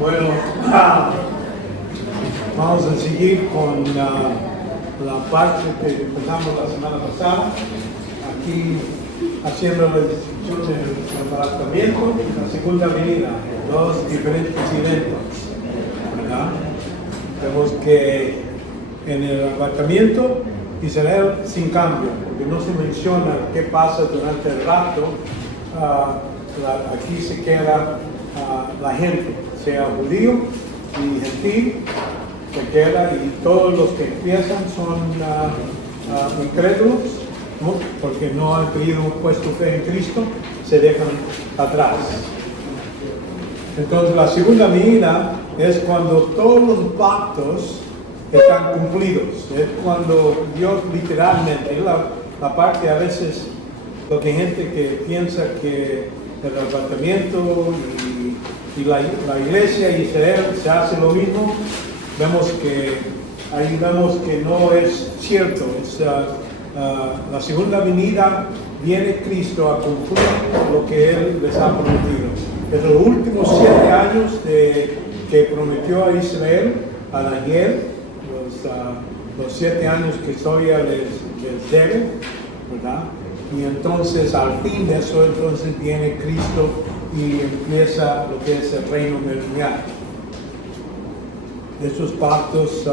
Bueno, vamos a seguir con la parte que empezamos la semana pasada, aquí haciendo la distinción del arrebatamiento y la segunda venida, dos diferentes eventos, ¿verdad? Vemos que en el arrebatamiento Israel sin cambio, porque no se menciona qué pasa durante el rapto. Aquí se queda la gente, sea judío y gentil, se queda, y todos los que empiezan son incrédulos, ¿no? Porque no han puesto fe en Cristo, se dejan atrás. Entonces la segunda venida es cuando todos los pactos están cumplidos, es cuando Dios literalmente, es la parte a veces, lo que hay gente que piensa que el arrebatamiento y la iglesia y Israel se hace lo mismo, vemos que no es cierto. La segunda venida viene Cristo a cumplir lo que Él les ha prometido. En los últimos 7 años que prometió a Israel, a Daniel, los 7 años que todavía les debe, ¿verdad? Y entonces al fin de eso, entonces viene Cristo y empieza lo que es el reino milenial. Estos pactos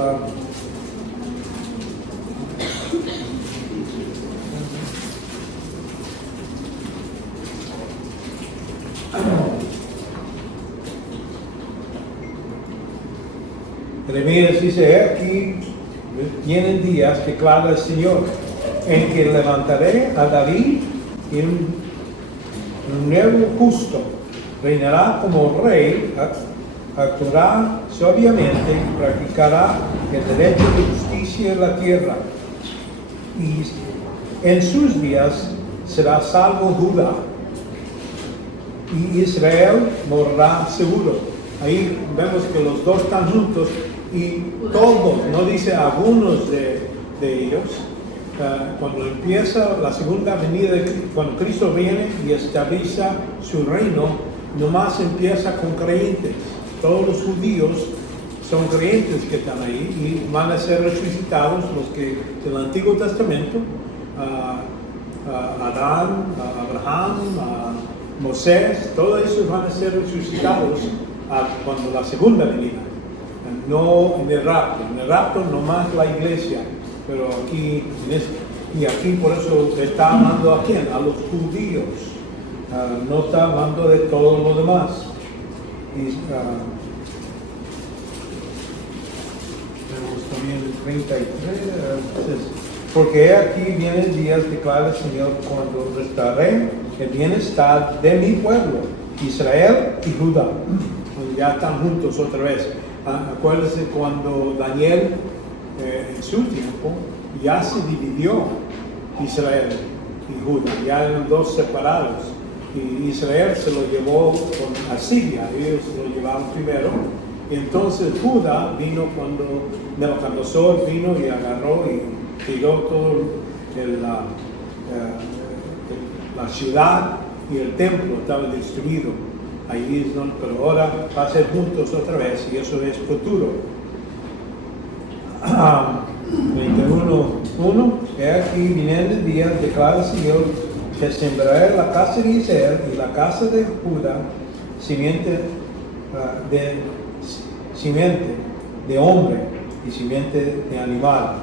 Jeremías dice: aquí vienen días, declara el Señor, en que levantaré a David y un nuevo justo, reinará como rey, actuará sabiamente y practicará el derecho de justicia en la tierra. Y en sus días será salvo Judá, y Israel morará seguro. Ahí vemos que los dos están juntos, y todos, no dice algunos de ellos. Cuando empieza la segunda venida de Cristo, cuando Cristo viene y establece su reino, nomás empieza con creyentes. Todos los judíos son creyentes que están ahí y van a ser resucitados, los que del Antiguo Testamento, Adán, Abraham, Moisés, todos esos van a ser resucitados cuando la segunda venida, no en el rapto. En el rapto nomás la iglesia, pero aquí, y aquí por eso está hablando ¿a quién? A los judíos, no está hablando de todo lo demás. Vemos también el 33, porque aquí vienen días, declara el Señor, cuando restauraré el bienestar de mi pueblo, Israel y Judá. Ya están juntos otra vez. Acuérdense cuando Daniel, en su tiempo, ya se dividió Israel y Judá, ya eran dos separados. Y Israel se lo llevó con Asiria, ellos lo llevaron primero. Y entonces Judá vino cuando Nabucodonosor vino y agarró y tiró todo la ciudad, y el templo estaba destruido. Ahí es donde, pero ahora va a ser juntos otra vez, y eso es futuro. 21:1, he aquí viniendo el día, declara el Señor, que sembraré la casa de Israel y la casa de Judá simiente de hombre y simiente de animal.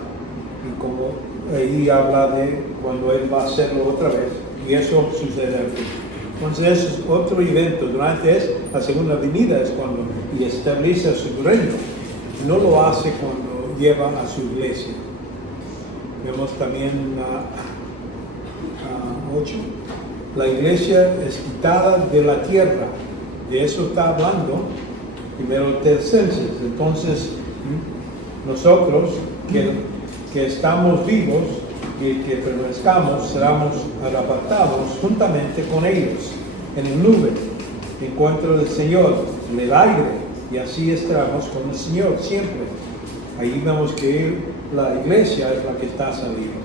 Y como ahí habla de cuando Él va a hacerlo otra vez, y eso sucede aquí. Entonces es otro evento. Durante la segunda venida es cuando y establece su reino. No lo hace cuando lleva a su iglesia. Vemos también 8. La iglesia es quitada de la tierra. De eso está hablando primero Tesalonicenses. Entonces nosotros que estamos vivos y que permanezcamos, seremos arrebatados juntamente con ellos en el nube, encuentro del Señor, en el aire, y así estaremos con el Señor siempre. Ahí vemos que la iglesia es la que está saliendo,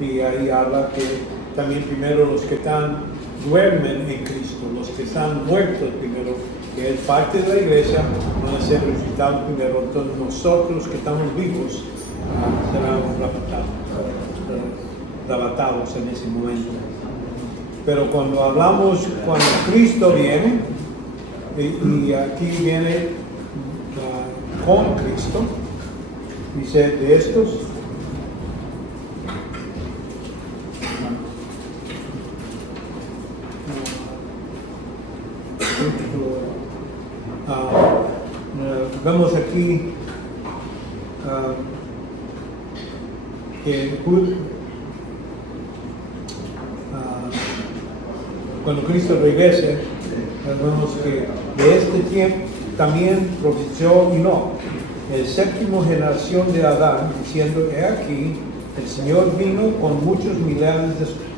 y ahí habla que también primero los que duermen en Cristo, los que están muertos primero que es parte de la iglesia, van a ser resucitados primero. Entonces nosotros que estamos vivos serán arrebatados en ese momento. Pero cuando hablamos, cuando Cristo viene, y aquí viene con Cristo, dice de estos, vemos aquí que cuando Cristo regrese, vemos que de este tiempo también profetizó Enoc, el séptimo generación de Adán, diciendo: he aquí, el Señor vino con muchos millares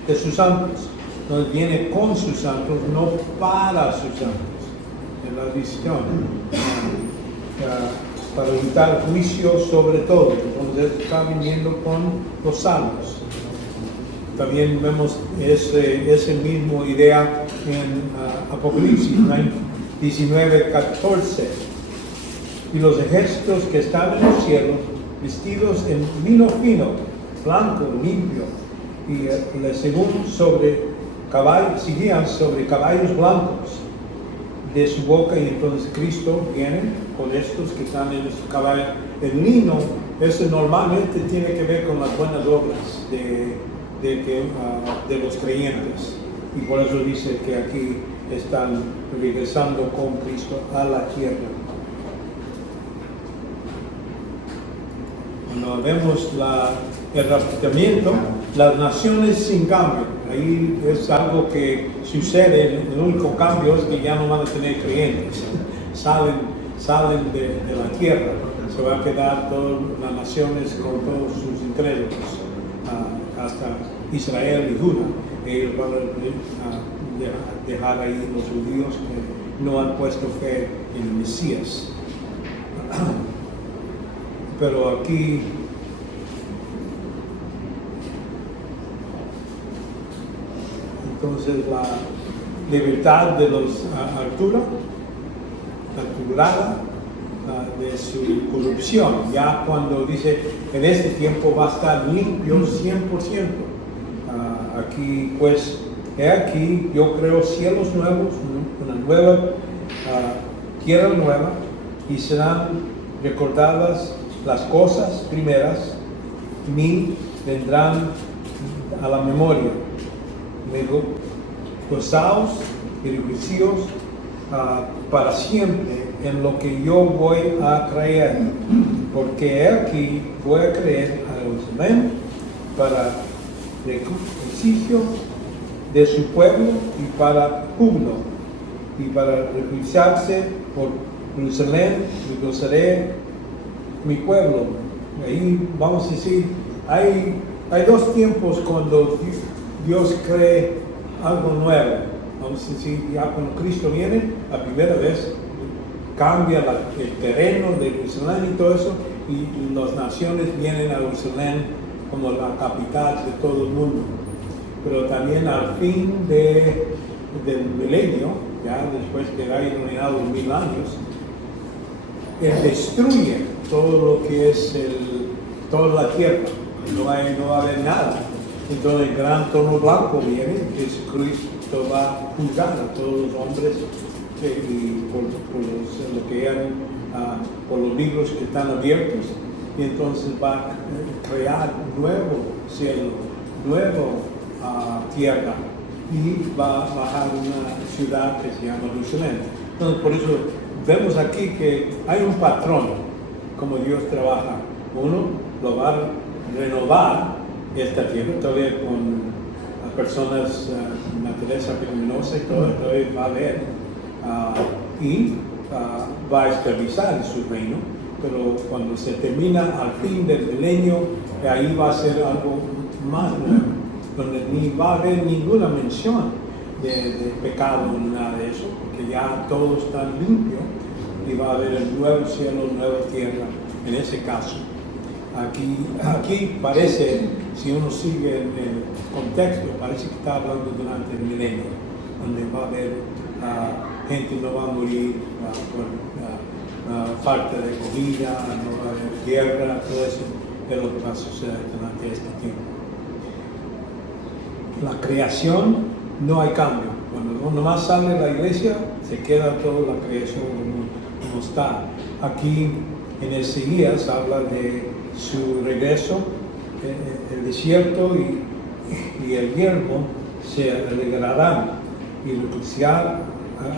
de sus santos. Entonces viene con sus santos, no para sus santos. En la visión, para evitar juicio sobre todo. Entonces está viniendo con los salvos. También vemos esa misma idea en Apocalipsis 19:14. Y los ejércitos que estaban en los cielos, vestidos en lino fino, blanco, limpio, y según sobre caballos, seguían sobre caballos blancos de su boca. Y entonces Cristo viene con estos que están en su caballo. El lino, eso normalmente tiene que ver con las buenas obras de los creyentes, y por eso dice que aquí están regresando con Cristo a la tierra. Cuando vemos el raptamiento, las naciones sin cambio, ahí es algo que sucede. El único cambio es que ya no van a tener creyentes, salen de la tierra, se van a quedar todas las naciones con todos sus incrédulos, hasta Israel y Judá. Ellos van a dejar ahí los judíos que no han puesto fe en el Mesías. Pero aquí entonces la libertad de los capturada de su corrupción, ya cuando dice en este tiempo va a estar limpio 100%. Aquí pues, he aquí, yo creo cielos nuevos, una nueva tierra nueva, y serán recordadas las cosas primeras, ni vendrán a la memoria. Luego, gozaos y regocijos para siempre en lo que yo voy a creer, porque aquí voy a creer a Jerusalén para regocijo de su pueblo y para júbilo, y para regocijarse por Jerusalén, y gozaré mi pueblo. Ahí vamos a decir, hay dos tiempos cuando Dios cree algo nuevo. Vamos a decir, ya cuando Cristo viene, la primera vez cambia el terreno de Jerusalén y todo eso, y las naciones vienen a Jerusalén como la capital de todo el mundo. Pero también al fin del milenio, ya después que haya reinado 1000 años, Él destruye todo lo que es toda la tierra. No va a haber nada. Entonces el gran trono blanco viene, Jesucristo va a juzgar a todos los hombres por los libros que están abiertos, y entonces va a crear un nuevo cielo, nuevo tierra, y va a bajar una ciudad que se llama Jerusalén. Entonces por eso vemos aquí que hay un patrón como Dios trabaja. Uno lo va a renovar esta tierra todavía con las personas, naturaleza pecaminosa y todo, todavía va a haber, y va a estabilizar su reino. Pero cuando se termina al fin del milenio, ahí va a ser algo más nuevo, donde ni va a haber ninguna mención de pecado ni nada de eso, porque ya todo está limpio, y va a haber el nuevo cielo, nueva tierra en ese caso. Aquí parece, si uno sigue el contexto, parece que está hablando durante el milenio, donde va a haber gente no va a morir, falta de comida, no va a haber guerra, todo eso es lo que va a suceder durante este tiempo. La creación no hay cambio. Cuando uno más sale de la iglesia, se queda toda la creación como está. Aquí en Ezequías habla de su regreso, el desierto y el hierbo se alegrarán, y el crucial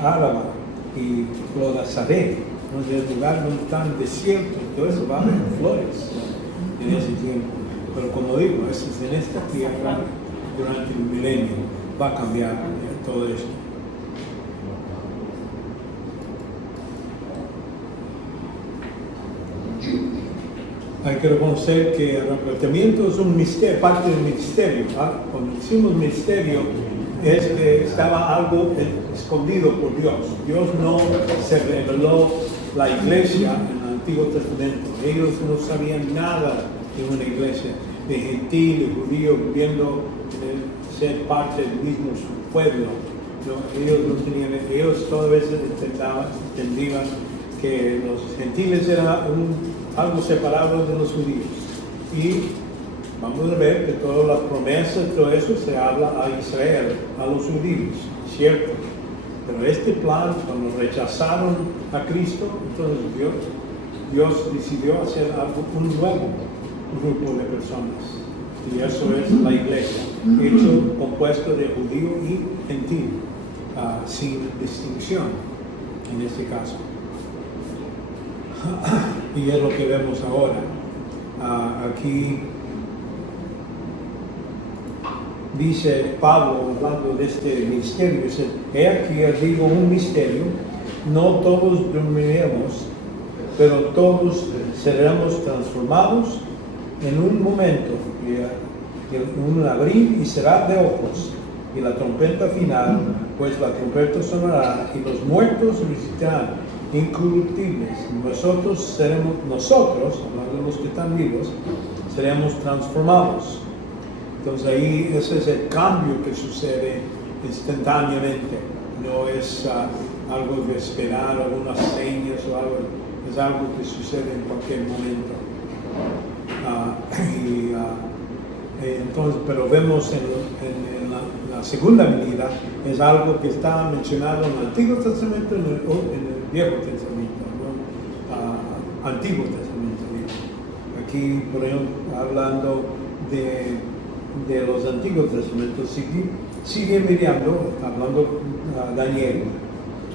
árabe y lo lazaré. Entonces el lugar no tan desierto, todo eso va a haber flores en ese tiempo. Pero como digo, eso es en esta tierra durante el milenio, va a cambiar todo esto. Hay que reconocer que el arrebatamiento es un misterio, parte del misterio. Cuando decimos misterio, es que estaba algo escondido por Dios. Dios no se reveló la iglesia en el Antiguo Testamento. Ellos no sabían nada de una iglesia, de gentil, de judío, viviendo, ser parte del mismo pueblo. Ellos todas veces entendían que los gentiles eran algo separado de los judíos. Y vamos a ver que todas las promesas, todo eso se habla a Israel, a los judíos, ¿cierto? Pero este plan, cuando rechazaron a Cristo, entonces Dios decidió hacer algo, un nuevo grupo de personas. Y eso es la iglesia, hecho compuesto de judío y gentil, sin distinción en este caso. Y es lo que vemos ahora. Aquí dice Pablo, hablando de este misterio, dice: he aquí digo un misterio, no todos dormiremos, pero todos seremos transformados en un momento, en un abrir y cerrar de ojos, y la trompeta final, pues la trompeta sonará, y los muertos resucitarán incorruptibles. Nosotros, hablando de los que están vivos, seremos transformados. Entonces ahí ese es el cambio que sucede instantáneamente. No es algo de esperar, algunas señas o algo, es algo que sucede en cualquier momento. Entonces, pero vemos en la segunda venida, es algo que está mencionado en el Antiguo Testamento, en el Viejo Testamento, ¿no? Antiguo Testamento. Aquí, por ejemplo, hablando de los Antiguos Testamentos, sigue mirando, hablando Daniel,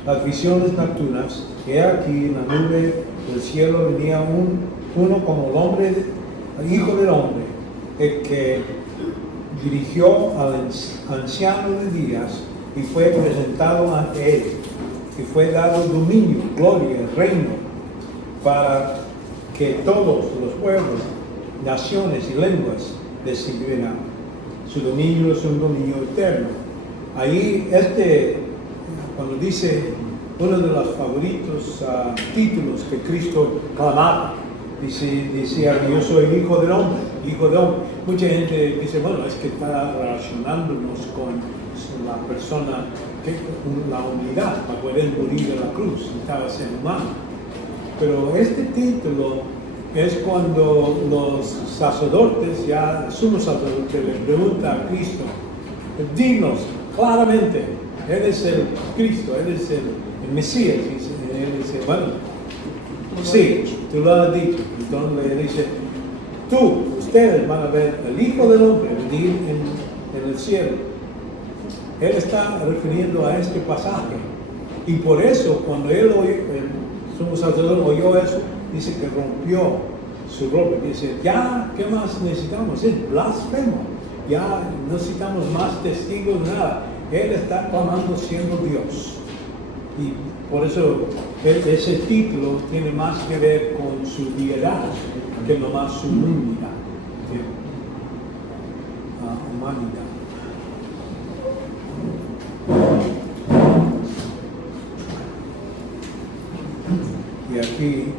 las visiones nocturnas, que aquí en la nube del cielo venía uno como el hombre, el hijo del hombre, el que dirigió al anciano de días y fue presentado ante él, y fue dado dominio, gloria, reino, para que todos los pueblos, naciones y lenguas le sirvieran. Su dominio es un dominio eterno. Ahí cuando dice uno de los favoritos títulos que Cristo clamaba, decía: yo soy el hijo del hombre, hijo de hombre. Mucha gente dice, bueno, es que está relacionándonos con la persona, la humanidad, para poder morir en la cruz, estaba siendo humano. Pero este título es cuando los sacerdotes, ya el sumo sacerdote, le pregunta a Cristo: dinos claramente, Él es el Cristo, Él es el Mesías. Y él dice, bueno, sí, tú lo has dicho. Entonces le dice: ustedes van a ver el Hijo del Hombre venir en el cielo. Él está refiriendo a este pasaje. Y por eso, cuando él oyó, el sumo sacerdote oyó eso, dice que rompió su ropa. Dice: ya, ¿qué más necesitamos? Es blasfemo. Ya no necesitamos más testigos, nada. Él está clamando siendo Dios. Y por eso ese título tiene más que ver con su deidad que nomás su humanidad. Y aquí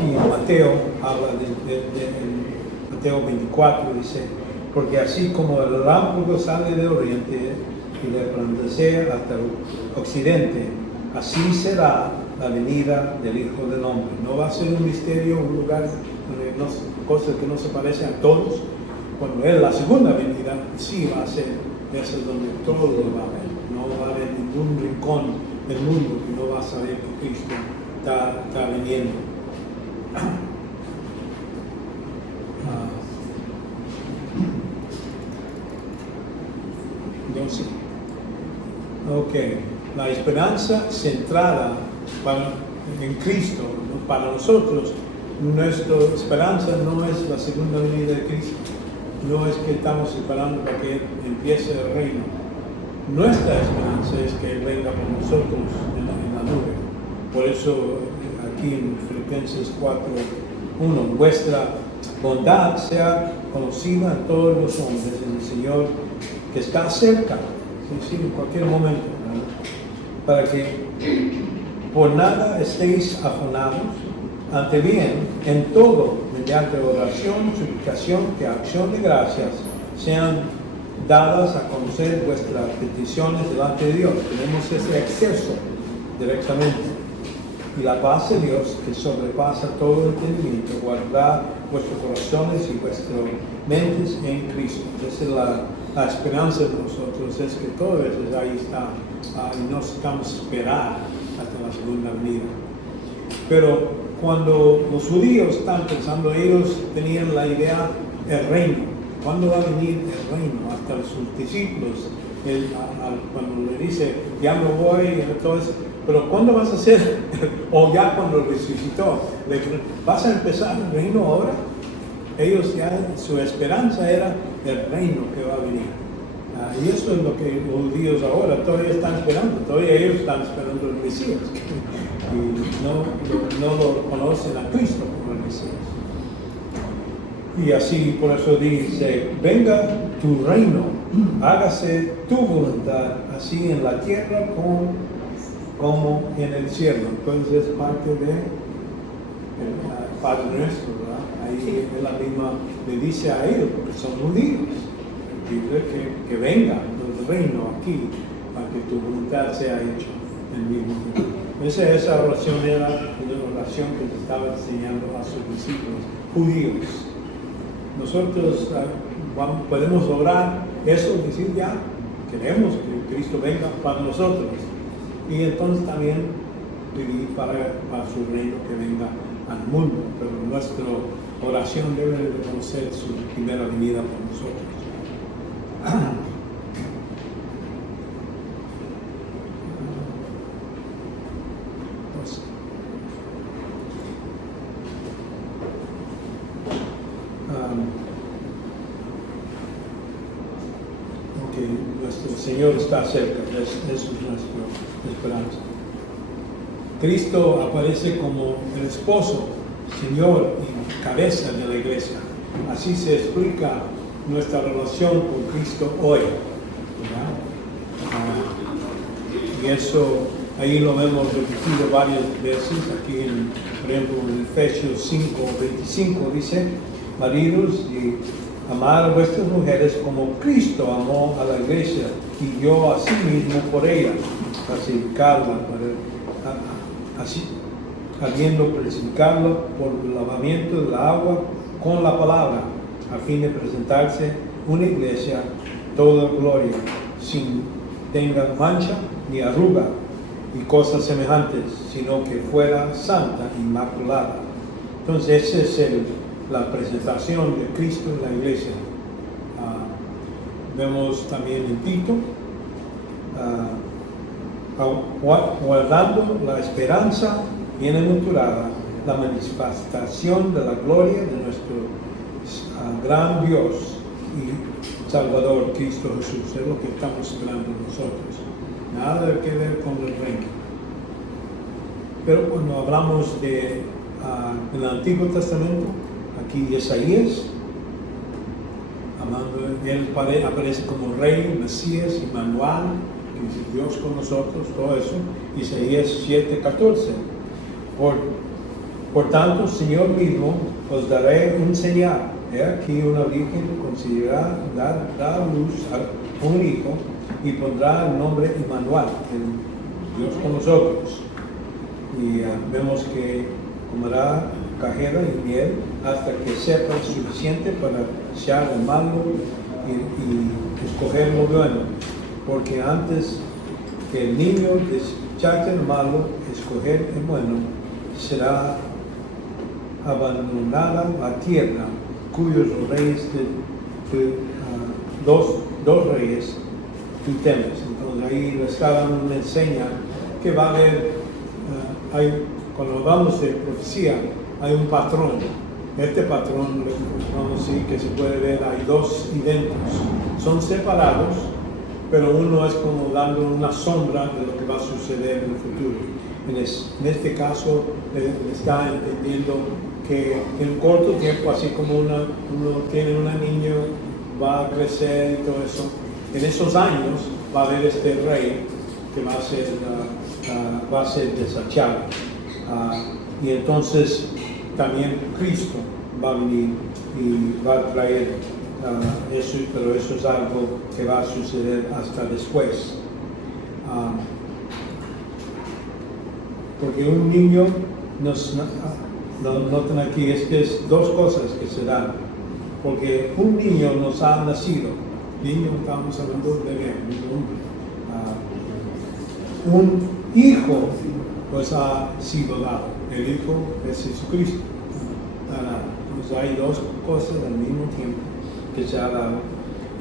y Mateo habla en Mateo 24, dice: porque así como el relámpago sale del oriente y resplandecer hasta el occidente. Así será la venida del Hijo del Hombre. No va a ser un misterio, un lugar donde cosas que no se parecen a todos. Cuando es la segunda venida, sí va a ser eso donde todo lo va a ver. No va a haber ningún rincón del mundo que no va a saber que Cristo está viniendo. Entonces, la esperanza centrada en Cristo, para nosotros, nuestra esperanza no es la segunda venida de Cristo, no es que estamos esperando para que empiece el reino. Nuestra esperanza es que Él venga por nosotros en la nube. Por eso aquí en Filipenses 4:1, vuestra bondad sea conocida en todos los hombres, en el Señor que está cerca, en cualquier momento, ¿verdad? Para que por nada estéis afanados, ante bien, en todo, mediante oración, suplicación, que acción de gracias sean dadas a conocer vuestras peticiones delante de Dios. Tenemos ese acceso directamente. Y la paz de Dios, que sobrepasa todo entendimiento, guardará vuestros corazones y vuestras mentes en Cristo. Esa es la esperanza de nosotros, es que todo eso ahí está, y no necesitamos esperar hasta la segunda venida. Pero cuando los judíos están pensando, ellos tenían la idea del reino. ¿Cuándo va a venir el reino? Hasta sus discípulos, cuando le dice, ya me voy, entonces, pero ¿cuándo vas a hacer? O ya cuando resucitó, ¿vas a empezar el reino ahora? Ellos ya, su esperanza era el reino que va a venir. Y eso es lo que los judíos ahora todavía están esperando, todavía ellos están esperando el Mesías. Y no lo conocen a Cristo como el Mesías. Y así, por eso dice, venga tu reino, hágase tu voluntad, así en la tierra como en el cielo. Entonces es parte de Padre Nuestro, ¿verdad? Ahí es la misma, le dice a ellos, porque son judíos, dice que venga el reino aquí, para que tu voluntad sea hecha en el mismo tiempo. Esa oración era la oración que se estaba enseñando a sus discípulos judíos. Nosotros podemos orar eso, decir ya, queremos que Cristo venga para nosotros. Y entonces también pedir para su reino que venga al mundo. Pero nuestra oración debe de conocer su primera venida por nosotros. Nuestro Señor está cerca, eso es nuestra esperanza. Cristo aparece como el esposo, Señor y cabeza de la iglesia. Así se explica nuestra relación con Cristo hoy, ¿verdad? Y eso ahí lo hemos repetido varias veces. Aquí, por ejemplo, en Efesios 5:25 dice, maridos, y amar a vuestras mujeres como Cristo amó a la iglesia y dio a sí mismo por ella, pacificarla, así, habiendo purificarla por el lavamiento del agua con la palabra, a fin de presentarse una iglesia toda gloria, sin tenga mancha ni arruga y cosas semejantes, sino que fuera santa, inmaculada. Entonces esa es la presentación de Cristo en la iglesia. Vemos también en Tito, guardando la esperanza bienaventurada, la manifestación de la gloria de nuestro gran Dios y Salvador Cristo Jesús. Es lo que estamos esperando nosotros. Nada que ver con el reino. Pero cuando hablamos de el Antiguo Testamento, aquí Isaías, él aparece como rey, Mesías, Emmanuel, que es Dios con nosotros, todo eso. Isaías 7:14. Por tanto, Señor mismo, os daré un señal. He aquí una virgen concebirá, dar luz a un hijo, y pondrá el nombre Emmanuel, el Dios con nosotros. Y vemos que comerá cajera y miel hasta que sepa suficiente para echar el malo y escoger lo bueno, porque antes que el niño deseche el malo, escoger el bueno, será abandonada la tierra, cuyos reyes dos reyes tú temes. Entonces ahí la escala nos enseña que va a haber, cuando hablamos de profecía, hay un patrón. Este patrón, vamos a decir que se puede ver, hay dos idénticos. Son separados, pero uno es como dando una sombra de lo que va a suceder en el futuro. En este caso, está entendiendo que en corto tiempo, así como uno tiene una niña, va a crecer y todo eso, en esos años va a haber este rey que va a ser desechado. Y entonces también Cristo va a venir y va a traer eso, pero eso es algo que va a suceder hasta después. Porque un niño, noten aquí, es dos cosas que se dan. Porque un niño nos ha nacido, niño, estamos hablando de bebé, un hijo pues ha sido dado, el hijo es Jesucristo. Pues hay dos cosas al mismo tiempo que se ha dado.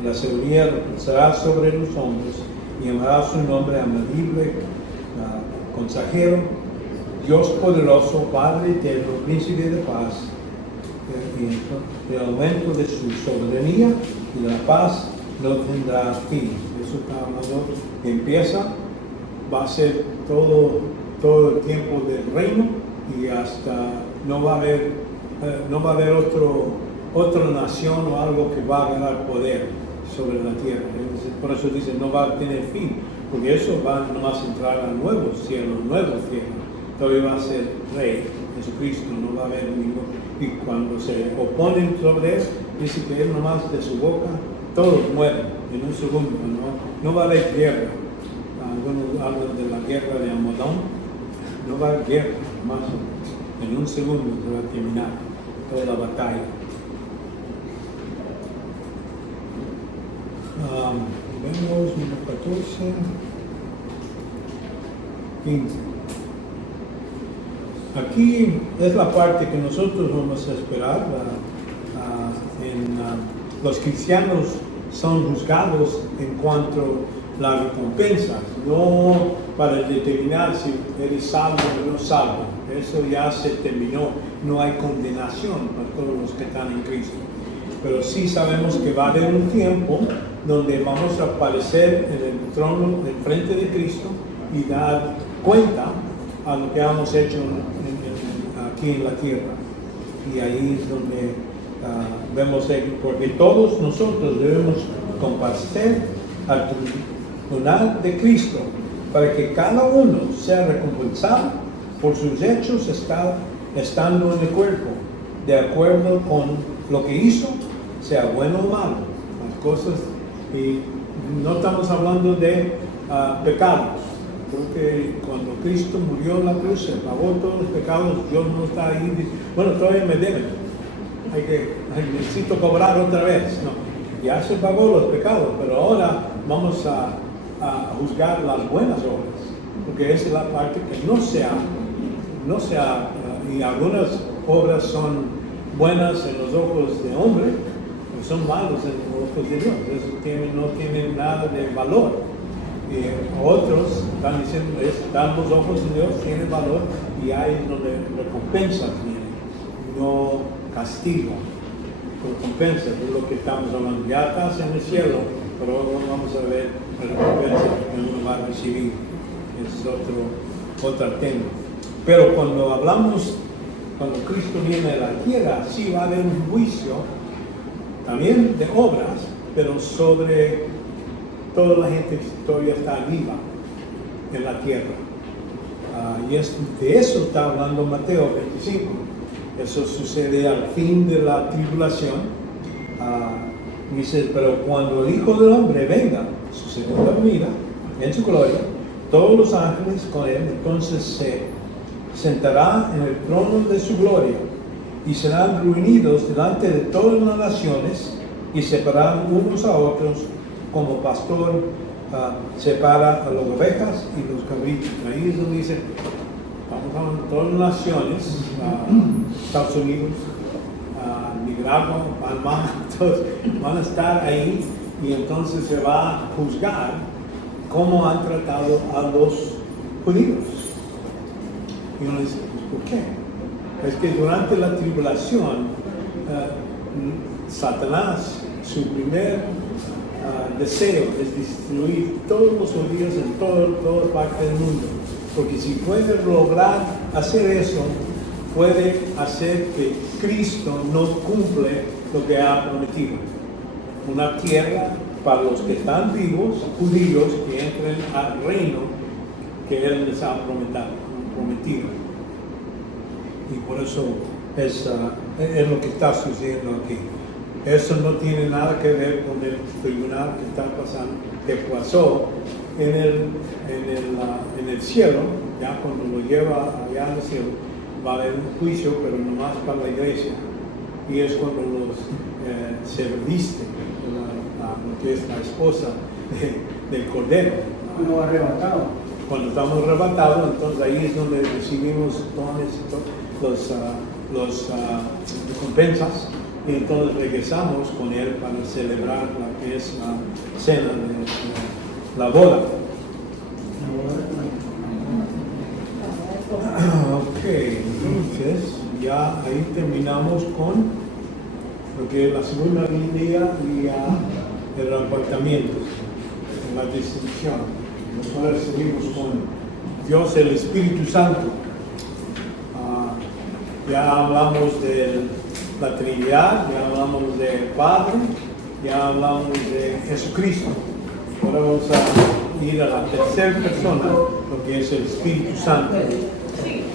Y la sabiduría será sobre los hombres y llamará su nombre amable, consejero, Dios poderoso, Padre eterno, príncipe de paz. Y el aumento de su soberanía y la paz no tendrá fin. Eso está hablando, empieza, va a ser todo el tiempo del reino y hasta no va a haber otra nación o algo que va a ganar poder sobre la tierra. Por eso dice no va a tener fin, porque eso va nomás a entrar a nuevos cielos, nuevos tierras. Todavía va a ser rey, Jesucristo, no va a haber ningún. Y cuando se oponen sobre él, dice que él nomás de su boca, todos mueren en un segundo, no va a haber guerra. Algunos hablan de la guerra de Amodón, no va a haber guerra, nomás en un segundo se va a terminar toda la batalla. Vemos número 14, 15. Aquí es la parte que nosotros vamos a esperar. Los cristianos son juzgados en cuanto a las recompensas, no para determinar si eres salvo o no salvo. Eso ya se terminó, no hay condenación para todos los que están en Cristo. Pero sí sabemos que va a haber un tiempo donde vamos a aparecer en el trono, en frente de Cristo y dar cuenta a lo que hemos hecho aquí en la tierra. Y ahí es donde vemos, porque todos nosotros debemos comparecer al tribunal de Cristo para que cada uno sea recompensado por sus hechos estando en el cuerpo, de acuerdo con lo que hizo, sea bueno o malo. Las cosas, y no estamos hablando de pecados. Creo que cuando Cristo murió en la cruz, se pagó todos los pecados, Dios no está ahí. Bueno, todavía me deben. Necesito cobrar otra vez. No, ya se pagó los pecados, pero ahora vamos a juzgar las buenas obras, porque esa es la parte que no se ha, y algunas obras son buenas en los ojos de hombre, pero son malos en los ojos de Dios. Eso no tiene nada de valor. Otros están diciendo que están los ojos de Dios, tiene valor y hay donde recompensas vienen, no castigo, recompensas es lo que estamos hablando. Ya estás en el cielo, pero vamos a ver la recompensa que uno va a recibir. Es otro tema. Pero cuando Cristo viene a la tierra, sí va a haber un juicio también de obras, pero sobre toda la gente que todavía está viva en la tierra. Y de eso está hablando Mateo 25. Eso sucede al fin de la tribulación. Dice, pero cuando el Hijo del Hombre venga, su segunda venida, en su gloria, todos los ángeles con él. Entonces se sentará en el trono de su gloria y serán reunidos delante de todas las naciones y separarán unos a otros como pastor separa a las ovejas y los cabritos. Ahí es donde dice, estamos hablando de todas las naciones, Estados Unidos, Nicaragua, Panamá, todos van a estar ahí, y entonces se va a juzgar cómo han tratado a los judíos. Y uno dice, ¿por qué? Es que durante la tribulación, Satanás, su primer deseo es destruir todos los judíos en toda parte del mundo. Porque si puede lograr hacer eso, puede hacer que Cristo no cumple lo que ha prometido. Una tierra para los que están vivos, judíos, que entren al reino que Él les ha prometido. Y por eso es lo que está sucediendo aquí. Eso no tiene nada que ver con el tribunal que está pasando, que pasó en el cielo. Ya cuando lo lleva allá al cielo, va a haber un juicio, pero nomás para la iglesia. Y es cuando se viste lo que es la esposa del Cordero. Cuando arrebatado. Cuando estamos arrebatados, entonces ahí es donde recibimos dones y los recompensas. Y entonces regresamos con Él para celebrar la que es la cena de la boda. Ok, entonces ya ahí terminamos con lo que es la segunda línea y el apartamiento, la distinción. Ahora seguimos con Dios el Espíritu Santo. Ya hablamos de la Trinidad, ya hablamos del Padre, ya hablamos de Jesucristo. Ahora vamos a ir a la tercera persona, lo que es el Espíritu Santo.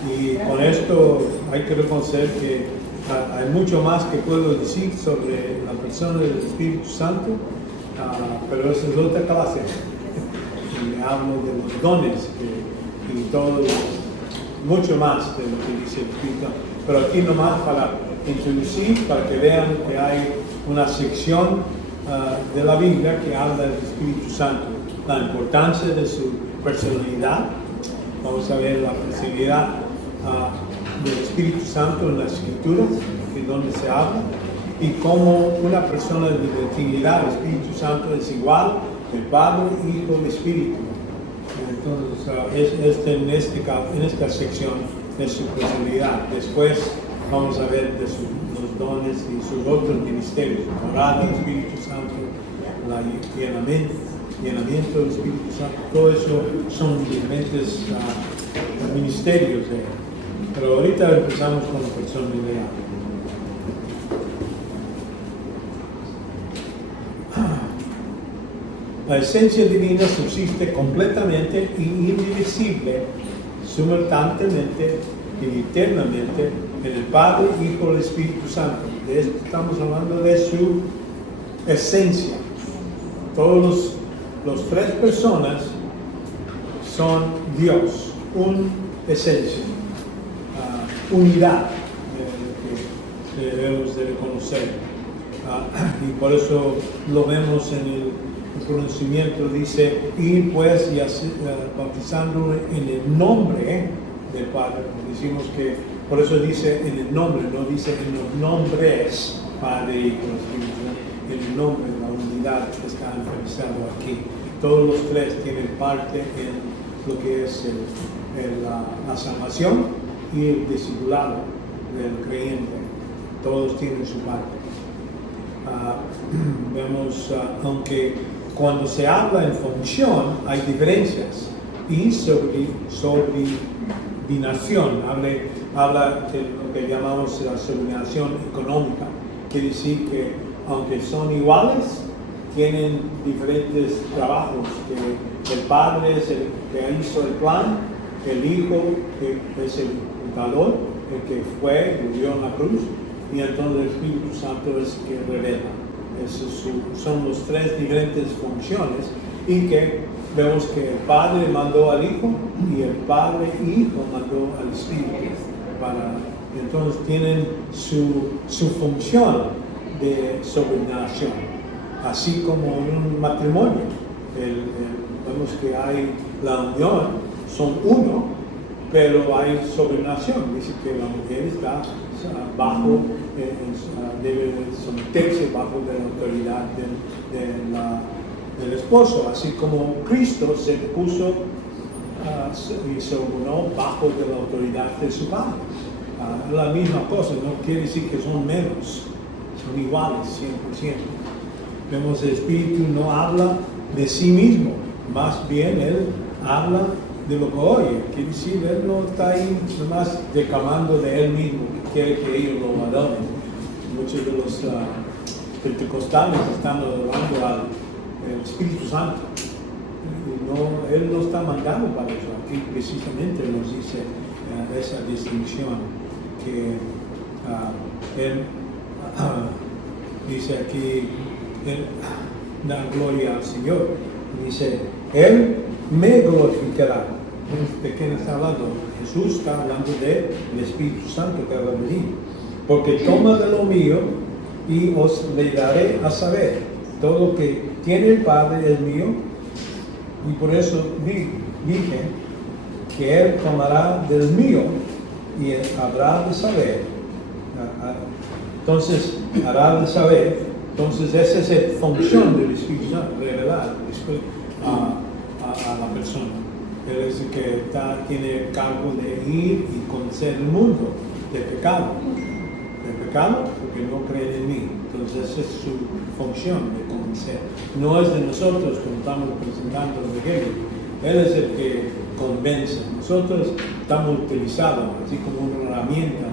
Y con esto hay que reconocer que hay mucho más que puedo decir sobre la persona del Espíritu Santo, pero eso es otra clase. Y hablo de los dones y todo, mucho más de lo que dice el Espíritu. Pero aquí nomás para introducir, para que vean que hay una sección de la Biblia que habla del Espíritu Santo, la importancia de su personalidad. Vamos a ver la personalidad del Espíritu Santo en las Escrituras, en donde se habla, y cómo una persona de la Trinidad, el Espíritu Santo, es igual el Padre, Hijo y Espíritu. Entonces, en esta sección de su personalidad. Después vamos a ver de los dones y sus otros ministerios, morada del Espíritu Santo, el llenamiento del Espíritu Santo. Todo eso son diferentes ministerios de él. Pero ahorita empezamos con la personalidad. La esencia divina subsiste completamente e indivisible, simultáneamente y eternamente en el Padre, Hijo y Espíritu Santo. De esto estamos hablando de su esencia. Todos los tres personas son Dios, una esencia, unidad que debemos de reconocer. Y por eso lo vemos en el conocimiento, dice, ir pues y bautizándolo en el nombre del Padre. Decimos que, por eso dice en el nombre, no dice en los nombres, Padre, Hijo, Espíritu, en el nombre, la unidad que está enfatizado aquí. Todos los tres tienen parte en lo que es la salvación y el discipulado del creyente. Todos tienen su parte. Vemos, aunque cuando se habla en función hay diferencias, y sobre subordinación, habla de lo que llamamos la subordinación económica. Quiere decir que aunque son iguales, tienen diferentes trabajos, que el Padre es el que hizo el plan, el Hijo que es el dador, el que fue, murió en la cruz, y entonces el Espíritu Santo es el que revela. Esos son los tres diferentes funciones, y que vemos que el Padre mandó al Hijo y el Padre y Hijo mandó al Espíritu. Entonces tienen su función de sobrenación, así como en un matrimonio. Vemos que hay la unión, son uno, pero hay sobrenación. Dice que la mujer está bajo, debe someterse bajo la autoridad del esposo, así como Cristo se puso y se unió bajo de la autoridad de su Padre. La misma cosa, no quiere decir que son menos, son iguales 100%. Vemos el Espíritu no habla de sí mismo, más bien Él habla de lo que oye. Quiere decir, Él no está ahí nomás declamando de Él mismo, que quiere que ellos lo adoren. Muchos de los pentecostales están adorando al Espíritu Santo. Él no está mandando para eso. Aquí precisamente nos dice esa distinción, que Él dice aquí, Él da gloria al Señor. Dice, Él me glorificará. ¿De quién está hablando? Jesús está hablando del Espíritu Santo que va a venir. Porque toma de lo mío y os le daré a saber. Todo lo que tiene el Padre es mío. Y por eso dije que Él tomará del mío y habrá de saber. Entonces, hará de saber. Entonces, esa es la función del Espíritu Santo, revelar a la persona. Él es el que tiene el cargo de ir y conocer el mundo de pecado. De pecado porque no creen en mí. Entonces, esa es su función de conocer. No es de nosotros cuando estamos presentando el Evangelio. Él es el que convence. Nosotros estamos utilizados así como una herramienta,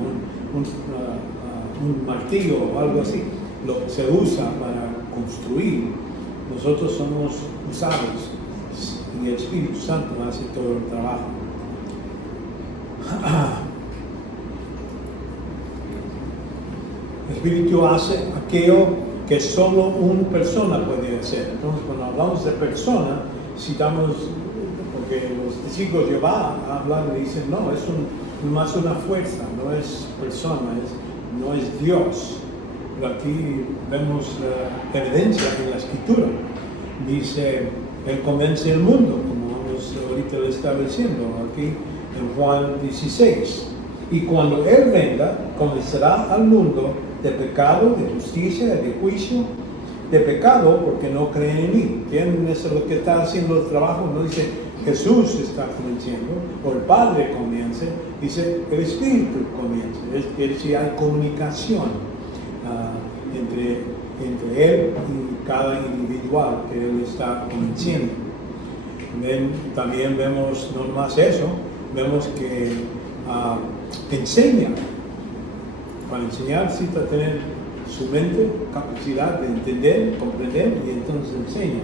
un martillo o algo así. Lo que se usa para construir. Nosotros somos usados y el Espíritu Santo hace todo el trabajo. El Espíritu hace aquello que solo una persona puede hacer. Entonces, cuando hablamos de persona, citamos, porque los discípulos de Jehová hablan y dicen, no, es más una fuerza, no es persona, no es Dios. Pero aquí vemos evidencia en la Escritura. Dice, Él convence el mundo, como ahorita le estaba diciendo aquí en Juan 16. Y cuando Él venga, convencerá al mundo de pecado, de justicia, de juicio. De pecado porque no creen en mí. ¿Quién es el que está haciendo el trabajo? No dice Jesús está convenciendo, o el Padre convence, dice el Espíritu convence. Es decir, hay comunicación entre Él y cada individual que Él está convenciendo. También vemos, no más eso, vemos que enseña. Para enseñar necesita tener su mente, capacidad de entender, comprender, y entonces enseña.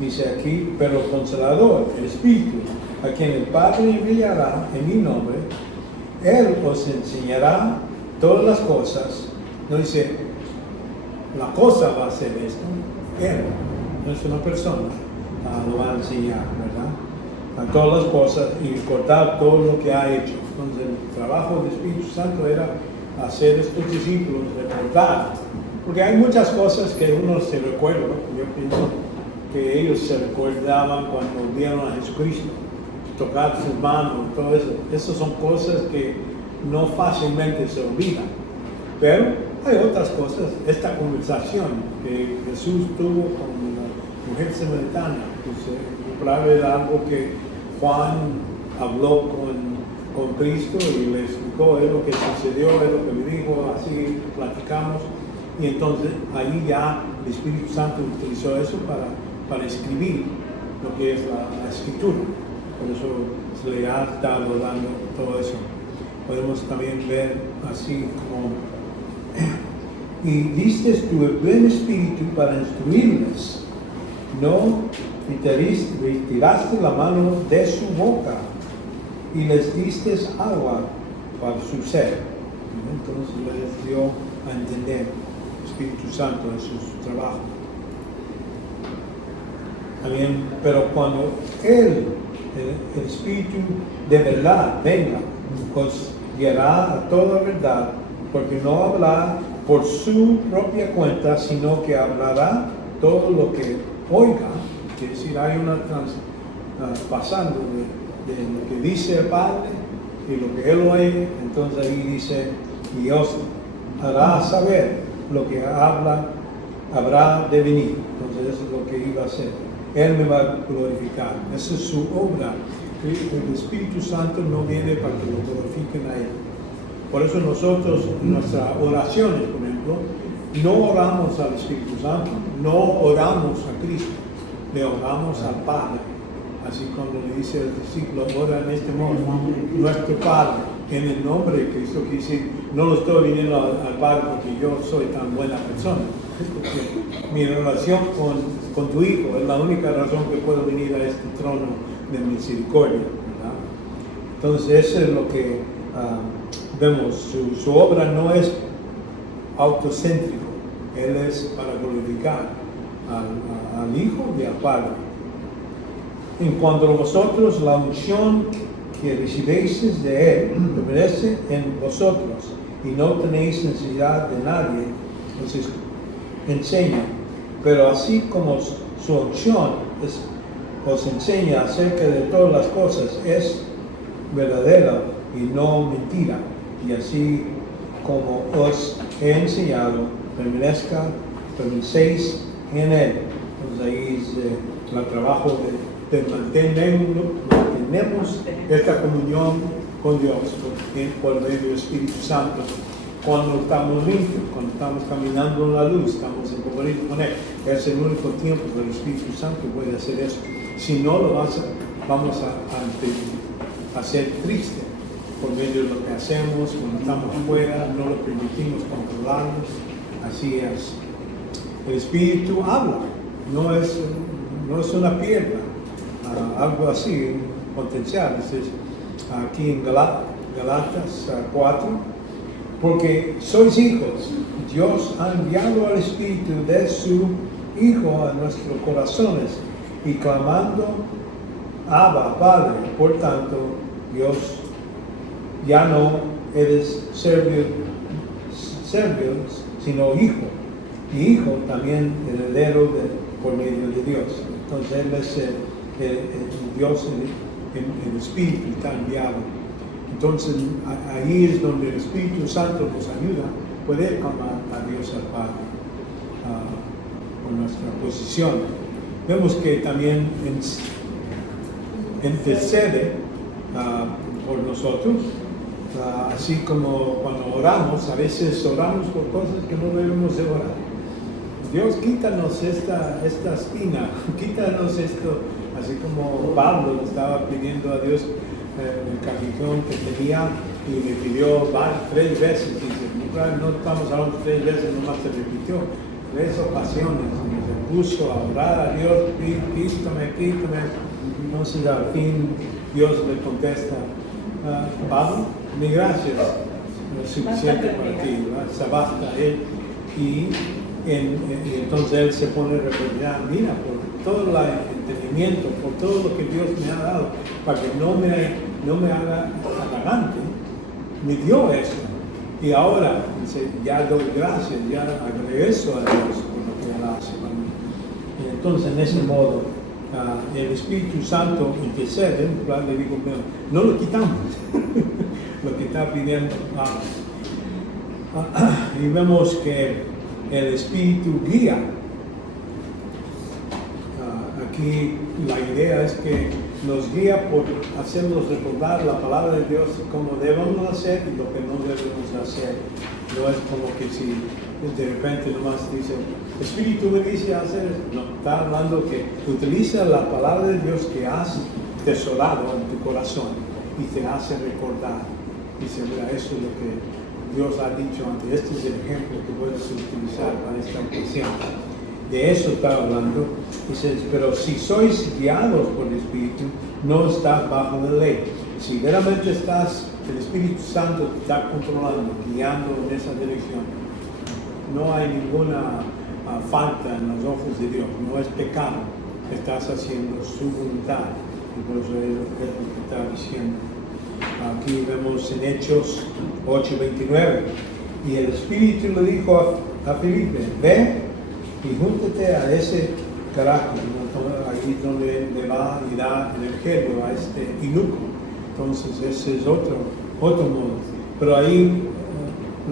Dice aquí, pero el Consolador, el Espíritu, a quien el Padre enviará en mi nombre, Él os enseñará todas las cosas. No dice, la cosa va a ser esto, Él, no es una persona, lo va a enseñar, ¿verdad? A todas las cosas y recordar todo lo que ha hecho. Entonces el trabajo del Espíritu Santo era hacer estos discípulos recordar, porque hay muchas cosas que uno se recuerda, ¿no? Yo pienso que ellos se recordaban cuando vieron a Jesucristo, tocar sus manos, todo eso. Esas son cosas que no fácilmente se olvidan, pero hay otras cosas. Esta conversación que Jesús tuvo con la mujer samaritana, pues, era algo que Juan habló con Cristo y le explicó lo que sucedió, lo que me dijo, así platicamos, y entonces ahí ya el Espíritu Santo utilizó eso para escribir lo que es la Escritura. Por eso se le ha estado dando todo eso. Podemos también ver así como y diste tu buen espíritu para instruirles, no retiraste la mano de su boca y les diste agua para su sed. Entonces les dio a entender el Espíritu Santo en su trabajo. También, pero cuando el Espíritu de verdad venga, pues guiará a toda verdad, porque no hablará por su propia cuenta, sino que hablará todo lo que oiga. Quiere decir, hay una pasando de lo que dice el Padre y lo que Él oye. Entonces ahí dice, Dios hará saber lo que habrá de venir. Entonces eso es lo que iba a hacer. Él me va a glorificar. Esa es su obra. El Espíritu Santo no viene para que lo glorifiquen a Él. Por eso nosotros, en nuestras oraciones, por ejemplo, no oramos al Espíritu Santo, no oramos a Cristo, le oramos al Padre. Así como le dice el discípulo, ora en este modo, nuestro Padre, en el nombre de Cristo, que dice, no lo estoy viniendo al Padre porque yo soy tan buena persona. Porque mi relación con tu Hijo es la única razón que puedo venir a este trono de misericordia, ¿verdad? Entonces eso es lo que vemos. Su obra no es autocéntrico, Él es para glorificar al Hijo y al Padre. En cuanto a vosotros, la unción que recibéis de Él permanece en vosotros y no tenéis necesidad de nadie os enseña, pero así como su unción os enseña acerca de todas las cosas, es verdadera y no mentira, y así como os he enseñado, permanecéis en Él. Entonces ahí es el trabajo de mantenemos esta comunión con Dios por medio del Espíritu Santo. Cuando estamos limpios, cuando estamos caminando en la luz, estamos en comunión con Él. Es el único tiempo que el Espíritu Santo puede hacer eso. Si no lo hace, vamos a ser tristes por medio de lo que hacemos cuando estamos fuera, no lo permitimos controlarnos. Así es. El Espíritu habla, no es una piedra, algo así, potencial. Es aquí en Galatas 4, porque sois hijos, Dios ha enviado al Espíritu de su Hijo a nuestros corazones y clamando, Abba, Padre. Por tanto, Dios, ya no eres servio, sino hijo, y hijo también heredero por medio de Dios. Entonces Él es el Dios, el Espíritu está enviado. Entonces ahí es donde el Espíritu Santo nos ayuda a poder clamar a Dios al Padre por nuestra posición. Vemos que también intercede por nosotros, así como cuando oramos, a veces oramos por cosas que no debemos de orar. Dios, quítanos esta espina, quítanos esto, así como Pablo le estaba pidiendo a Dios el callejón que tenía y le pidió 3 veces, dice, no estamos hablando 3 veces, nomás se repitió 3 ocasiones, y se puso a orar a Dios, quítame. Entonces al fin Dios le contesta, Pablo, mi gracia es suficiente para ti, se basta él. Y entonces él se pone a recordar, mira, por todo el entendimiento, por todo lo que Dios me ha dado, para que no me haga arrogante, me dio esto. Y ahora dice, ya doy gracias, ya agradezco a Dios por lo que Él hace para mí. Y entonces en ese modo, el Espíritu Santo intercede, en plan le digo, no lo quitamos, lo que está pidiendo y vemos que el Espíritu guía. Aquí la idea es que nos guía por hacernos recordar la palabra de Dios, cómo debemos hacer y lo que no debemos hacer. No es como que si de repente nomás dice, Espíritu me dice hacer eso. No, está hablando que utiliza la palabra de Dios que has tesorado en tu corazón y te hace recordar. Dice, mira, eso es lo que Dios ha dicho antes. Este es el ejemplo que puedes utilizar para esta ocasión. De eso está hablando. Dice, pero si sois guiados por el Espíritu, no estás bajo la ley. Si verdaderamente el Espíritu Santo te está controlando, guiando en esa dirección, no hay ninguna falta en los ojos de Dios, no es pecado estás haciendo su voluntad. Y por eso es lo que está diciendo. Aquí vemos en Hechos 8:29. Y el Espíritu le dijo a Felipe, ve y júntate a ese carajo, ahí donde le va y da el evangelio a este eunuco. Entonces ese es otro modo. Pero ahí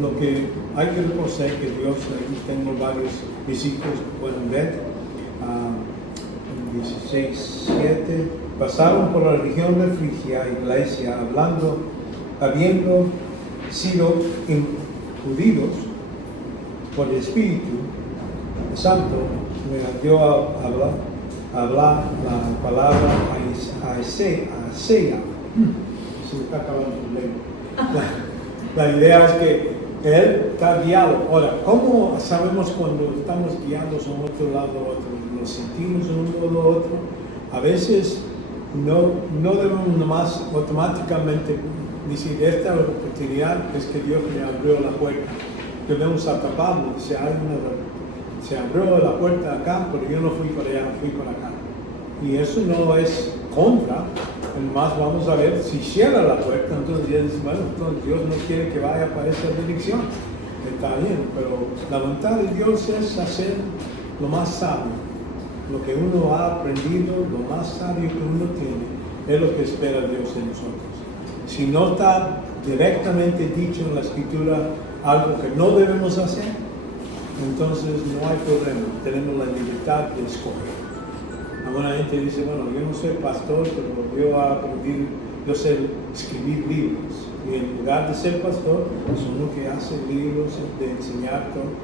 lo que hay que reconocer que Dios, ahí tengo varios discípulos que pueden ver, 16:7, pasaron por la región de Frigia y Galacia, habiendo sido infundidos por el Espíritu Santo, me dio a hablar la palabra a Isaiah. Se está acabando el lengua. La idea es que él está guiado. Ahora, ¿cómo sabemos cuando estamos guiados a un otro lado o otro? ¿Nos sentimos un lado o otro? A veces no debemos nomás automáticamente decir, esta oportunidad es que Dios me abrió la puerta. Debemos atraparlo. Se abrió la puerta acá, pero yo no fui para allá, fui para acá. Y eso no es contra. Además, vamos a ver si cierra la puerta, entonces ya dice, bueno, entonces Dios no quiere que vaya para esa dirección. Está bien, pero la voluntad de Dios es hacer lo más sabio. Lo que uno ha aprendido, lo más sabio que uno tiene, es lo que espera Dios de nosotros. Si no está directamente dicho en la Escritura algo que no debemos hacer, entonces no hay problema, tenemos la libertad de escoger. Alguna gente dice, bueno, yo no soy pastor, pero yo aprendí, yo sé escribir libros. Y en lugar de ser pastor, es uno que hace libros de enseñar todo.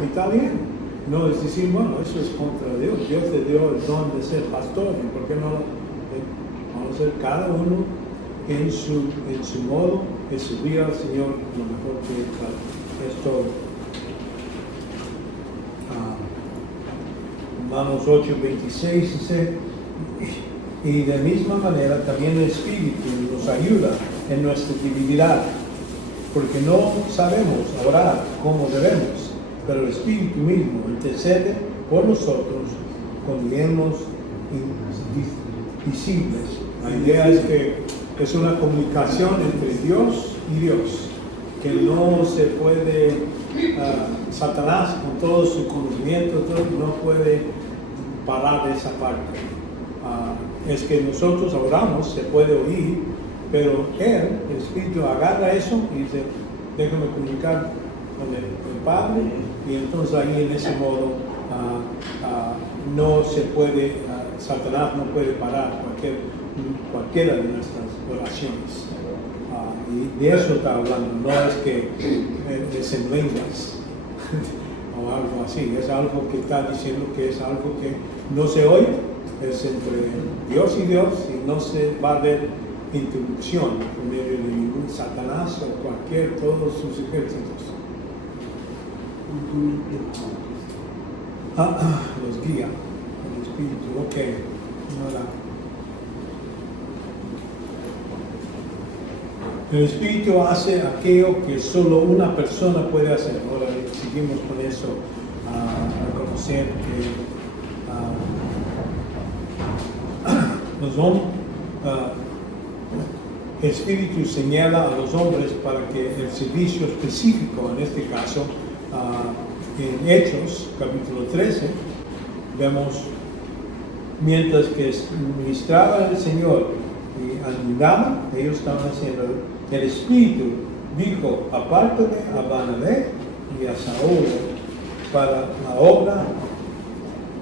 Y está bien. No es decir, bueno, eso es contra Dios. Dios te dio el don de ser pastor. ¿Y por qué no? Vamos a ser cada uno en su modo de servir al Señor lo mejor que es todo. Romanos 8:26 dice, y de misma manera también el Espíritu nos ayuda en nuestra debilidad, porque no sabemos orar como debemos, pero el Espíritu mismo intercede por nosotros con bienes invisibles. La idea es que es una comunicación entre Dios y Dios, que no se puede, Satanás con todo su conocimiento, no puede parar de esa parte. Es que nosotros oramos, se puede oír, pero él, el Espíritu, agarra eso y dice, déjame comunicar con el Padre, y entonces ahí en ese modo no se puede, Satanás no puede parar cualquiera de nuestras oraciones. Y de eso está hablando, no es que es en lenguas o algo así, es algo que está diciendo que es algo que no se oye, es entre Dios y Dios, y no se va a ver interrupción por medio de ningún Satanás o todos sus ejércitos. Los guía, el Espíritu, ok. Ahora, el Espíritu hace aquello que solo una persona puede hacer. Ahora seguimos con eso, a conocer que el Espíritu señala a los hombres para que el servicio específico, en este caso, en Hechos, capítulo 13, vemos, mientras que ministraba el Señor y ayudaba, ellos estaban haciendo, el Espíritu dijo, apártame a Bernabé y a Saúl para la obra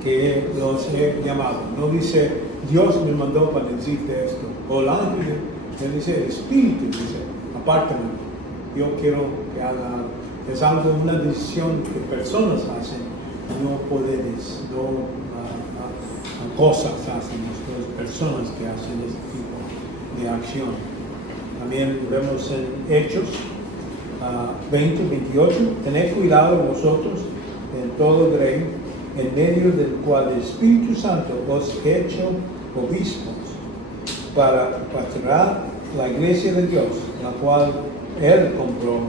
que los he llamado. No dice, Dios me mandó para decirte esto, o el ángel, él dice, el Espíritu dice, apártame, yo quiero que haga. Es algo, una decisión que personas hacen, no poderes, no cosas hacen, las personas que hacen este tipo de acción. También vemos en Hechos 20:28, tened cuidado vosotros en todo rey, en medio del cual el Espíritu Santo os ha hecho obispos, para pastorear la iglesia de Dios, la cual Él compró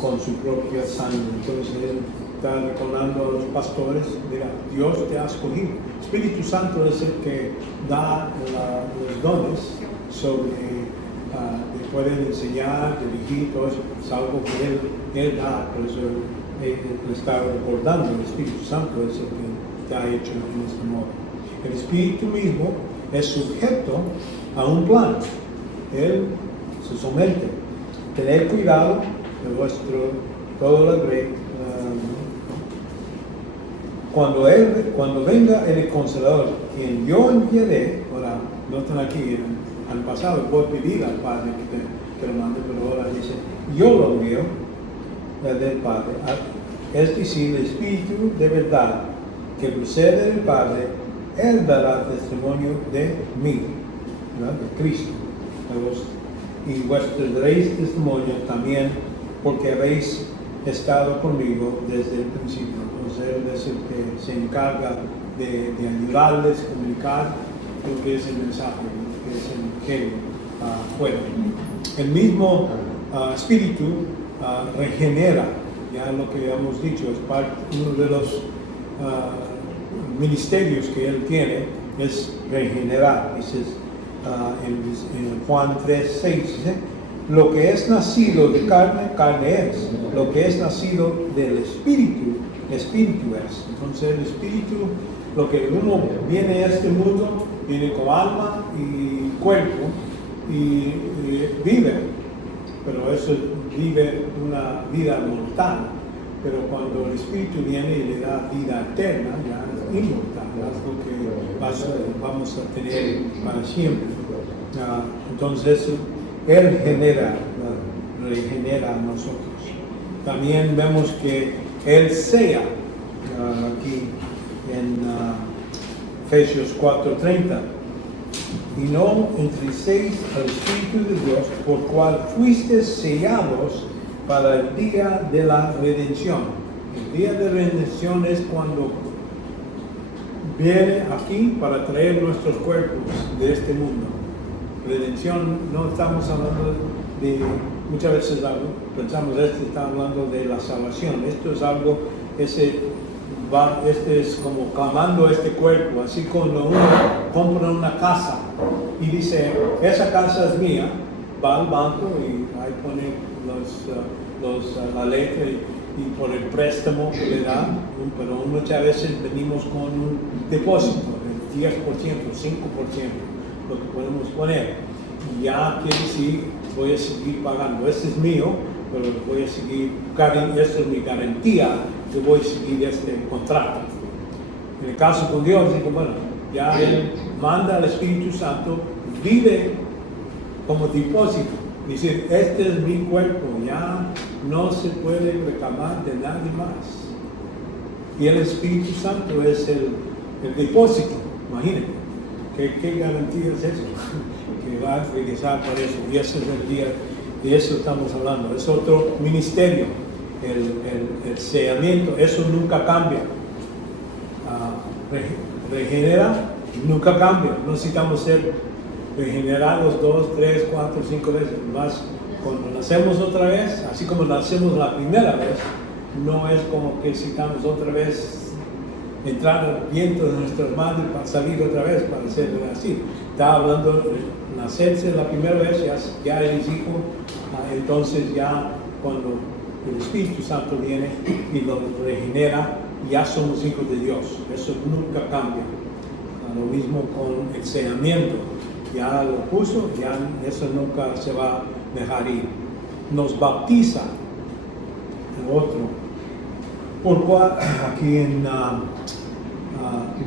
con su propia sangre. Entonces Él está recordando a los pastores, mira, Dios te ha escogido. Espíritu Santo es el que da los dones sobre, te pueden enseñar, dirigir, todo eso, es algo que Él da, por eso Él está recordando, el Espíritu Santo es el que te ha hecho en este modo. El Espíritu mismo es sujeto a un plan. Él se somete. Tener cuidado de todo lo que cuando venga el Consolador, quien yo enviaré, ahora no están aquí, al pasado voy a pedir al Padre que lo mande, pero ahora dice, yo lo envío del Padre, es decir, el Espíritu de verdad que procede del Padre, Él dará testimonio de mí, ¿verdad? De Cristo. Y vuestros daréis testimonio también porque habéis estado conmigo desde el principio. Entonces Él es el que se encarga de ayudarles a comunicar lo que es el mensaje, lo que es el Evangelio afuera. El mismo Espíritu regenera, ya lo que hemos dicho, es uno de los ministerios que Él tiene, es regenerar. Dices, en Juan 3:6, dice, lo que es nacido de carne, carne es. Lo que es nacido del Espíritu, Espíritu es. Entonces el Espíritu, lo que uno viene a este mundo, viene con alma y cuerpo y vive, pero eso vive una vida mortal. Pero cuando el Espíritu viene y le da vida eterna, ya es inmortal, es lo que vamos a tener para siempre. Entonces, Él regenera a nosotros. También vemos que Él sea, aquí en Efesios 4:30, y no entristecéis al Espíritu de Dios, por cual fuisteis sellados para el día de la redención. El día de redención es cuando viene aquí para traer nuestros cuerpos de este mundo. Redención, no estamos hablando de, muchas veces pensamos, está hablando de la salvación. Esto es algo, este es como clamando este cuerpo, así cuando uno compra una casa y dice, esa casa es mía, va al banco y ahí pone la letra y por el préstamo que le dan, pero muchas veces venimos con un depósito del 10%, 5%, lo que podemos poner. Y ya quiere decir, voy a seguir pagando. Este es mío, pero voy a seguir, esta es mi garantía que voy a seguir este contrato. En el caso con Dios, digo, bueno, ya Él manda al Espíritu Santo, vive como depósito. Dice, este es mi cuerpo, ya no se puede reclamar de nadie más. Y el Espíritu Santo es el depósito, imagínate. ¿Qué garantía es eso? Que va a regresar por eso. Y ese es el día, de eso estamos hablando. Es otro ministerio, el sellamiento, eso nunca cambia. Regenera, nunca cambia. No necesitamos ser regenerados 2, 3, 4, 5 veces. Más cuando nacemos otra vez, así como nacemos la primera vez, no es como que necesitamos otra vez entrar al viento de nuestras madres para salir otra vez, para ser así. Está hablando de nacerse la primera vez, ya eres hijo, entonces ya cuando el Espíritu Santo viene y lo regenera, ya somos hijos de Dios. Eso nunca cambia. Lo mismo con el sellamiento. Ya lo puso, ya eso nunca se va a dejar ir. Nos bautiza el otro. Por cual, aquí en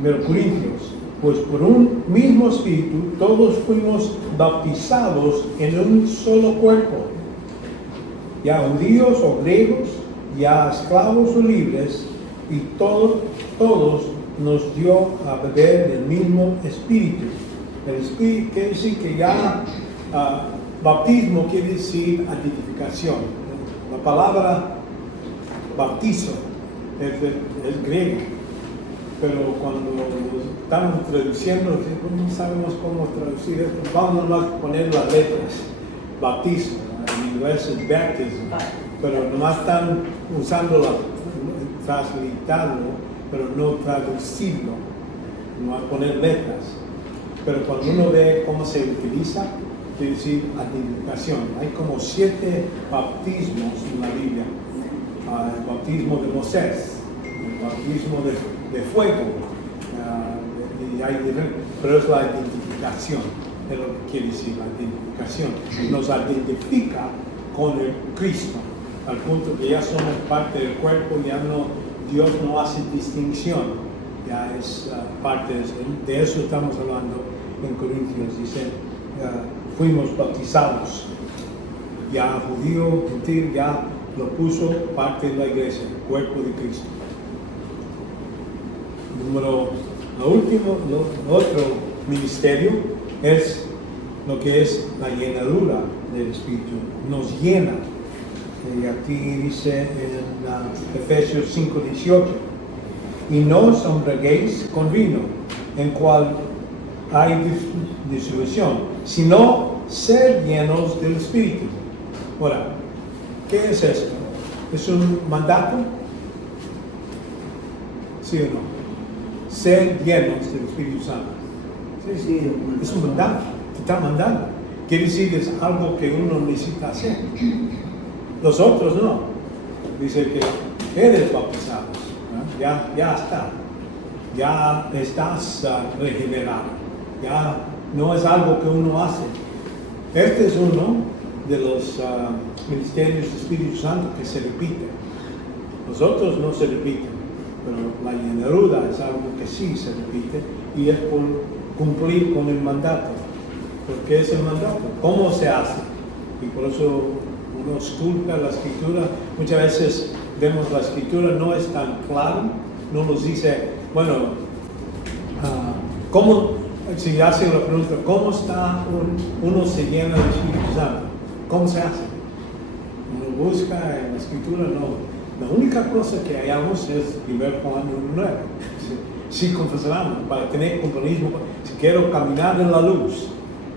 1 Corintios, pues por un mismo espíritu todos fuimos bautizados en un solo cuerpo, ya judíos o griegos, ya esclavos o libres, y todos nos dio a beber del mismo espíritu. El espíritu quiere decir que ya bautismo quiere decir identificación. La palabra bautizo es griego, pero cuando estamos traduciendo, no sabemos cómo traducir esto. Vamos a poner las letras. Bautismo, en inglés es baptism, pero nomás están usando facilitarlo, pero no traducirlo, no a poner letras. Pero cuando uno ve cómo se utiliza, quiere decir identificación. Hay como 7 bautismos en la Biblia. El bautismo de Moisés, el bautismo de fuego, y hay pero es la identificación, es lo que quiere decir la identificación. Nos identifica con el Cristo, al punto que ya somos parte del cuerpo, ya no, Dios no hace distinción, ya es parte de eso. De eso estamos hablando en Corintios, dice, fuimos bautizados, ya judío, gentil, ya lo puso parte de la iglesia, el cuerpo de Cristo. Lo otro ministerio es lo que es la llenadura del Espíritu, nos llena. Y aquí dice en Efesios 5:18, y no os embriaguéis con vino, en cual hay disolución, sino ser llenos del Espíritu. Ahora, ¿qué es esto? ¿Es un mandato? ¿Sí o no? Ser llenos del Espíritu Santo. Sí, es un mandato, te está mandando. Quiere decir que es algo que uno necesita hacer. Los otros no. Dice que eres bautizado, ¿no? Ya está. Ya estás regenerado. Ya no es algo que uno hace. Este es uno de los ministerios del Espíritu Santo que se repite. Los otros no se repiten, pero la llenadura es algo que sí se repite y es por cumplir con el mandato. ¿Por qué es el mandato? ¿Cómo se hace? Y por eso uno esculta la Escritura. Muchas veces vemos la Escritura, no es tan claro, no nos dice, bueno, ¿cómo? Si hace la pregunta, ¿cómo está uno se llena del Espíritu Santo? ¿Cómo se hace? Uno busca en la Escritura, no. La única cosa que hallamos es 1 Juan 1:9. Si confesamos, para tener compañerismo, si quiero caminar en la luz,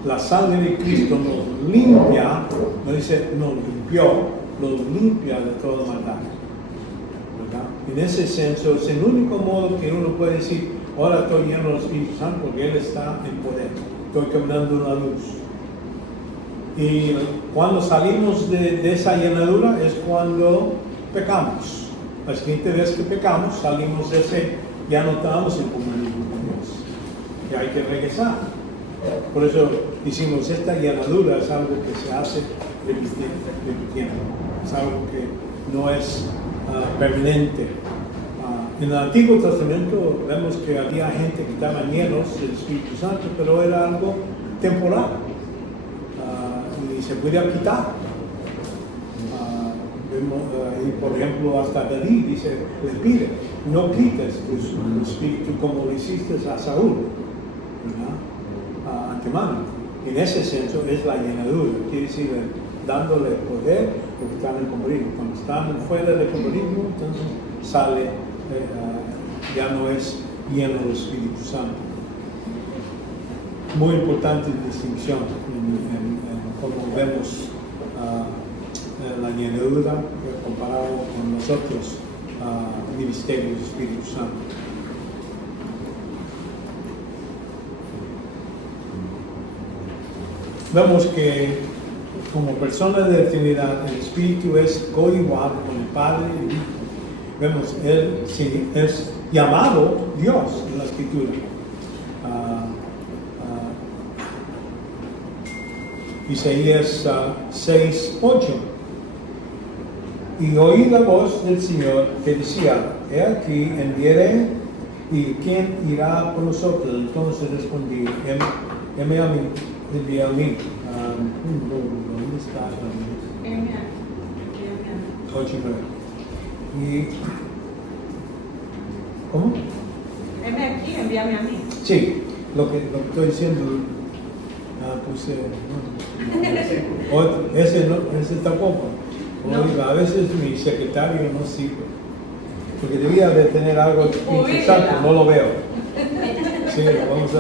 la sangre de Cristo nos limpia, no dice nos limpió, nos limpia de toda maldad. ¿Verdad? En ese senso es el único modo que uno puede decir, ahora estoy lleno del Espíritu Santo porque Él está en poder, estoy caminando en la luz. Y cuando salimos de esa llenadura es cuando pecamos. La siguiente vez que pecamos, salimos de ese, ya no estamos en comunión con Dios. Y hay que regresar. Por eso decimos, esta llenadura es algo que se hace repitiendo. Es algo que no es permanente. En el Antiguo Testamento vemos que había gente que estaban llenos del Espíritu Santo, pero era algo temporal. Y se podía quitar. Y por ejemplo, hasta David dice, le pide, no quites tu espíritu como lo hiciste a Saúl, ¿verdad? Antemano. En ese senso es la llenadura, quiere decir, dándole poder porque están en comunismo. Cuando están fuera del comunismo, entonces sale, ya no es lleno del Espíritu Santo. Muy importante distinción en cómo vemos la llenadura comparado con los otros ministerios del Espíritu Santo. Vemos que como persona de la Trinidad, el Espíritu es coigual con el Padre y el Hijo. Vemos, Él sí, es llamado Dios en la Escritura. Isaías 6:8. Y oí la voz del Señor que decía, he aquí, enviaré, y ¿quién irá por nosotros? Entonces respondí, heme a mí, envía a mí. ¿Dónde está? 8:9. Y, ¿cómo? Heme aquí, envíame a mí. Sí, lo que estoy diciendo, puse, ese tampoco. No. A veces mi secretario no sirve, porque debía de tener algo de Espíritu Santo, no lo veo. Sí, vamos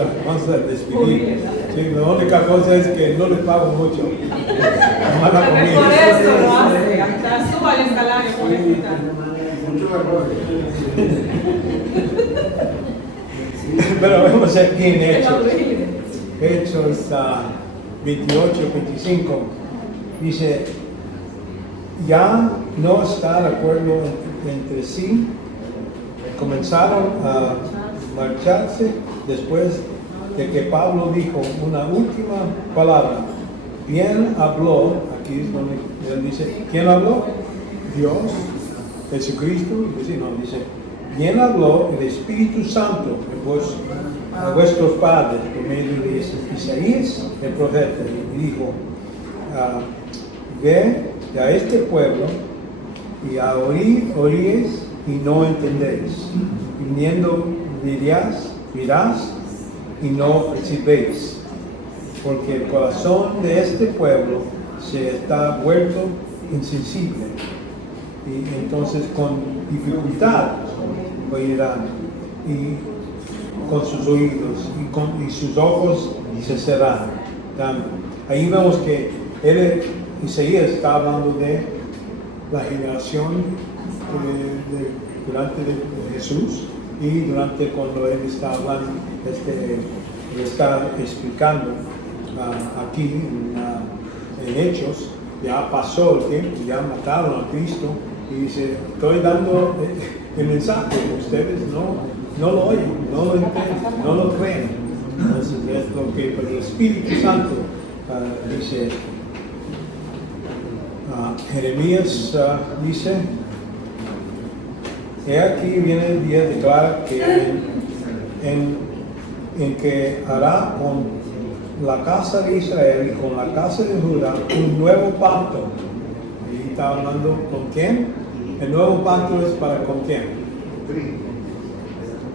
a despedir. Sí, la única cosa es que no le pago mucho. Por eso lo hace, hasta suba el salario por eso. muchos errores. Pero vemos aquí en Hechos 28, 25, dice, ya no está de acuerdo entre sí, comenzaron a marcharse después de que Pablo dijo una última palabra. Bien habló, aquí es donde él dice, ¿quién habló? Dios, Jesucristo, dice, bien habló el Espíritu Santo a vuestros padres por medio de Isaías, el profeta, y dijo, ve a este pueblo y a oíréis y no entendéis, viniendo mirás y no percibéis, porque el corazón de este pueblo se está vuelto insensible, y entonces con dificultad oirán, y con sus oídos y sus ojos se cerrarán. Ahí vemos que Isaías está hablando de la generación durante de Jesús, y durante cuando él está hablando, está explicando aquí en Hechos, ya pasó el tiempo, ya mataron a Cristo, y dice, estoy dando el mensaje, ustedes no lo oyen, no lo entienden, no lo creen. Entonces es lo que el Espíritu Santo dice. Jeremías dice, he aquí viene el día, declara que en que hará con la casa de Israel y con la casa de Judá un nuevo pacto. Y está hablando con quién. El nuevo pacto es para con quién.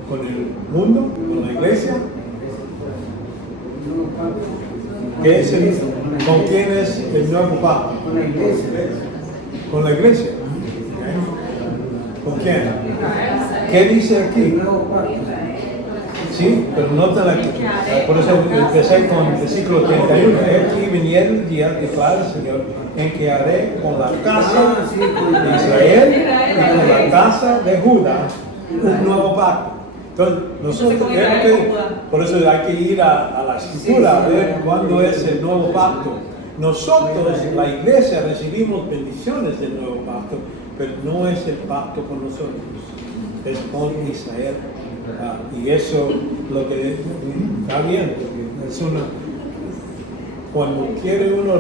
Con el mundo, con la iglesia. ¿Qué es ¿Con quién es el nuevo pacto? Con la iglesia. Con la iglesia. ¿Con quién? ¿Qué dice aquí? Sí, pero nota aquí. Por eso empecé con el versículo 31. Aquí viniera el día, declara el Señor, en que haré con la casa de Israel y con la casa de Judá un nuevo pacto. Entonces, nosotros tenemos que, por eso hay que ir a la escritura a ver cuándo es el nuevo pacto. Nosotros, la iglesia, recibimos bendiciones del nuevo pacto, pero no es el pacto con nosotros, es con Israel. Y eso lo que está bien, porque es cuando quiere uno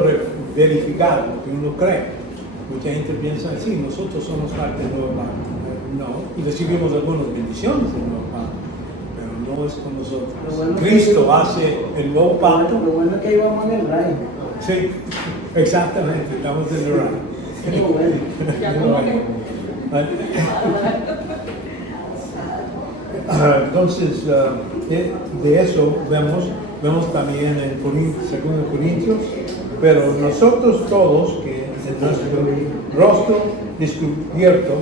verificar lo que uno cree, mucha gente piensa así, nosotros somos parte del nuevo pacto. No, y recibimos algunas bendiciones del nuevo pacto, pero no es con nosotros. Bueno, Cristo hace el nuevo pacto. Lo bueno es que íbamos en el reino. Sí, exactamente, estamos en el reino. Sí, bueno. Entonces, de eso vemos también en 2 Corintios, pero nosotros todos, que en nuestro rostro descubierto,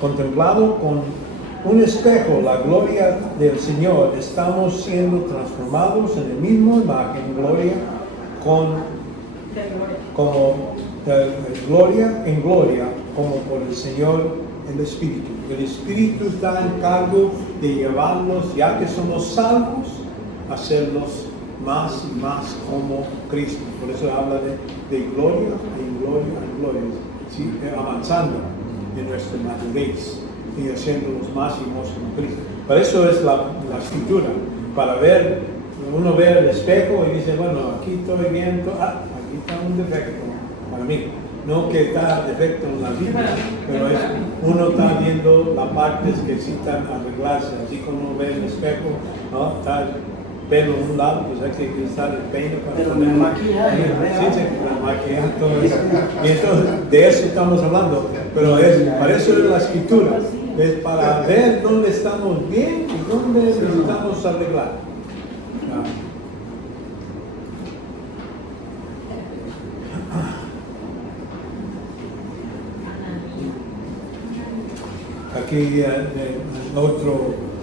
contemplado con un espejo la gloria del Señor, estamos siendo transformados en la misma imagen, gloria gloria en gloria, como por el Señor el Espíritu. El Espíritu está en cargo de llevarlos, ya que somos salvos, a hacerlos más y más como Cristo. Por eso habla de gloria en gloria en gloria, ¿sí? Avanzando en nuestra madurez y haciéndonos más y más como Cristo. Para eso es la escritura, para ver, uno ve el espejo y dice, bueno, aquí estoy viendo, aquí está un defecto para mí. No que está defecto en la Biblia, pero uno está viendo las partes que necesitan arreglarse. Así como uno ve el espejo, ¿no? Está el pelo en un lado, pues hay que utilizar el peine para poner maquillaje. Sí, para maquillar todo eso. Y entonces, de eso estamos hablando. Pero para eso es la escritura. Es para ver dónde estamos bien y dónde necesitamos arreglar. Aquí en otra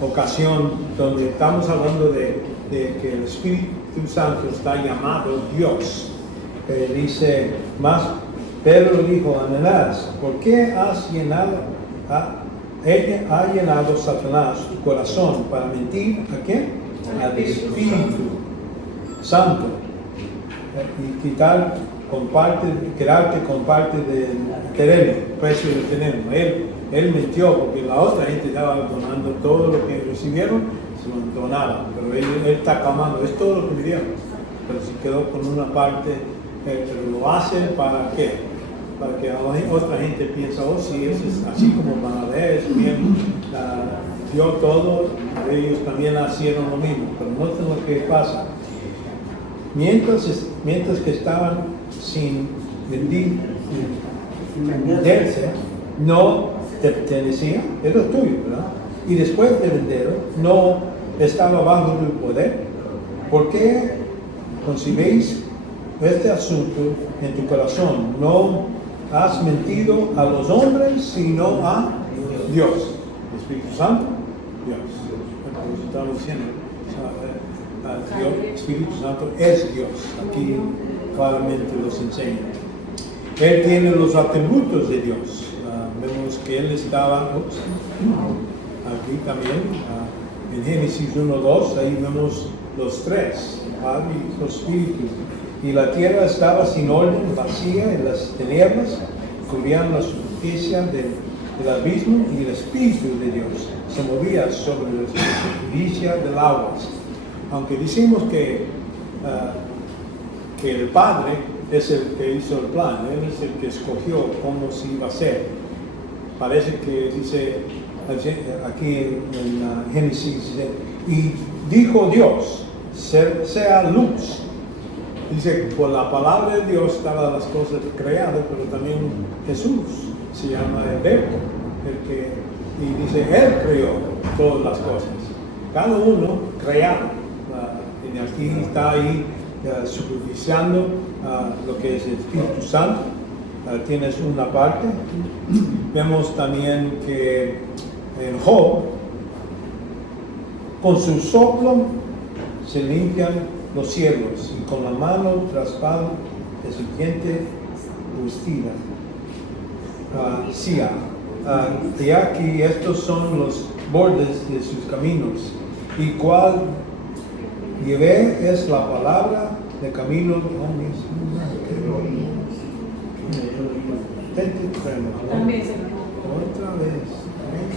ocasión donde estamos hablando de que el Espíritu Santo está llamado Dios, dice más, Pedro dijo a Ananás, ¿por qué has llenado ha llenado Satanás tu corazón para mentir ¿a quién? Al Espíritu Santo y quedarte con parte del terreno, precio del terreno. Él mintió porque la otra gente estaba donando todo lo que recibieron, se lo donaban, pero él está clamando, es todo lo que me dieron, pero se quedó con una parte, pero lo hace ¿para qué? Para que otra gente piense, oh sí, eso es así como Bernabé, es bien, dio todo, ellos también hicieron lo mismo, pero noten lo que pasa. Mientras que estaban sin venderse, no te pertenecía, era tuyo, ¿verdad? Y después de venderlo, no estaba bajo tu poder. ¿Por qué concibéis este asunto en tu corazón? No has mentido a los hombres, sino a Dios. ¿El Espíritu Santo? Dios. Entonces estamos diciendo, Dios, el Espíritu Santo es Dios. Aquí claramente los enseña. Él tiene los atributos de Dios. Vemos que Él estaba aquí también, en Génesis 1:2, ahí vemos los tres, el Padre y los Espíritus. Y la tierra estaba sin orden, vacía, y las tinieblas cubrían la superficie del abismo, y el Espíritu de Dios se movía sobre la superficie del agua. Aunque decimos que el Padre es el que hizo el plan, Él es el que escogió cómo se iba a hacer. Parece que dice aquí en Génesis, y dijo Dios, sea luz. Dice, por la palabra de Dios estaban las cosas creadas, pero también Jesús se llama el Verbo, y dice, Él creó todas las cosas. Cada uno creado. Y aquí está ahí supervisando lo que es el Espíritu Santo. Tienes una parte. Vemos también que en Job, con su soplo se limpian los cielos, y con la mano traspada de serpiente vestida. Y aquí estos son los bordes de sus caminos, y cuál llevé es la palabra de camino de hombres. También se Otra vez.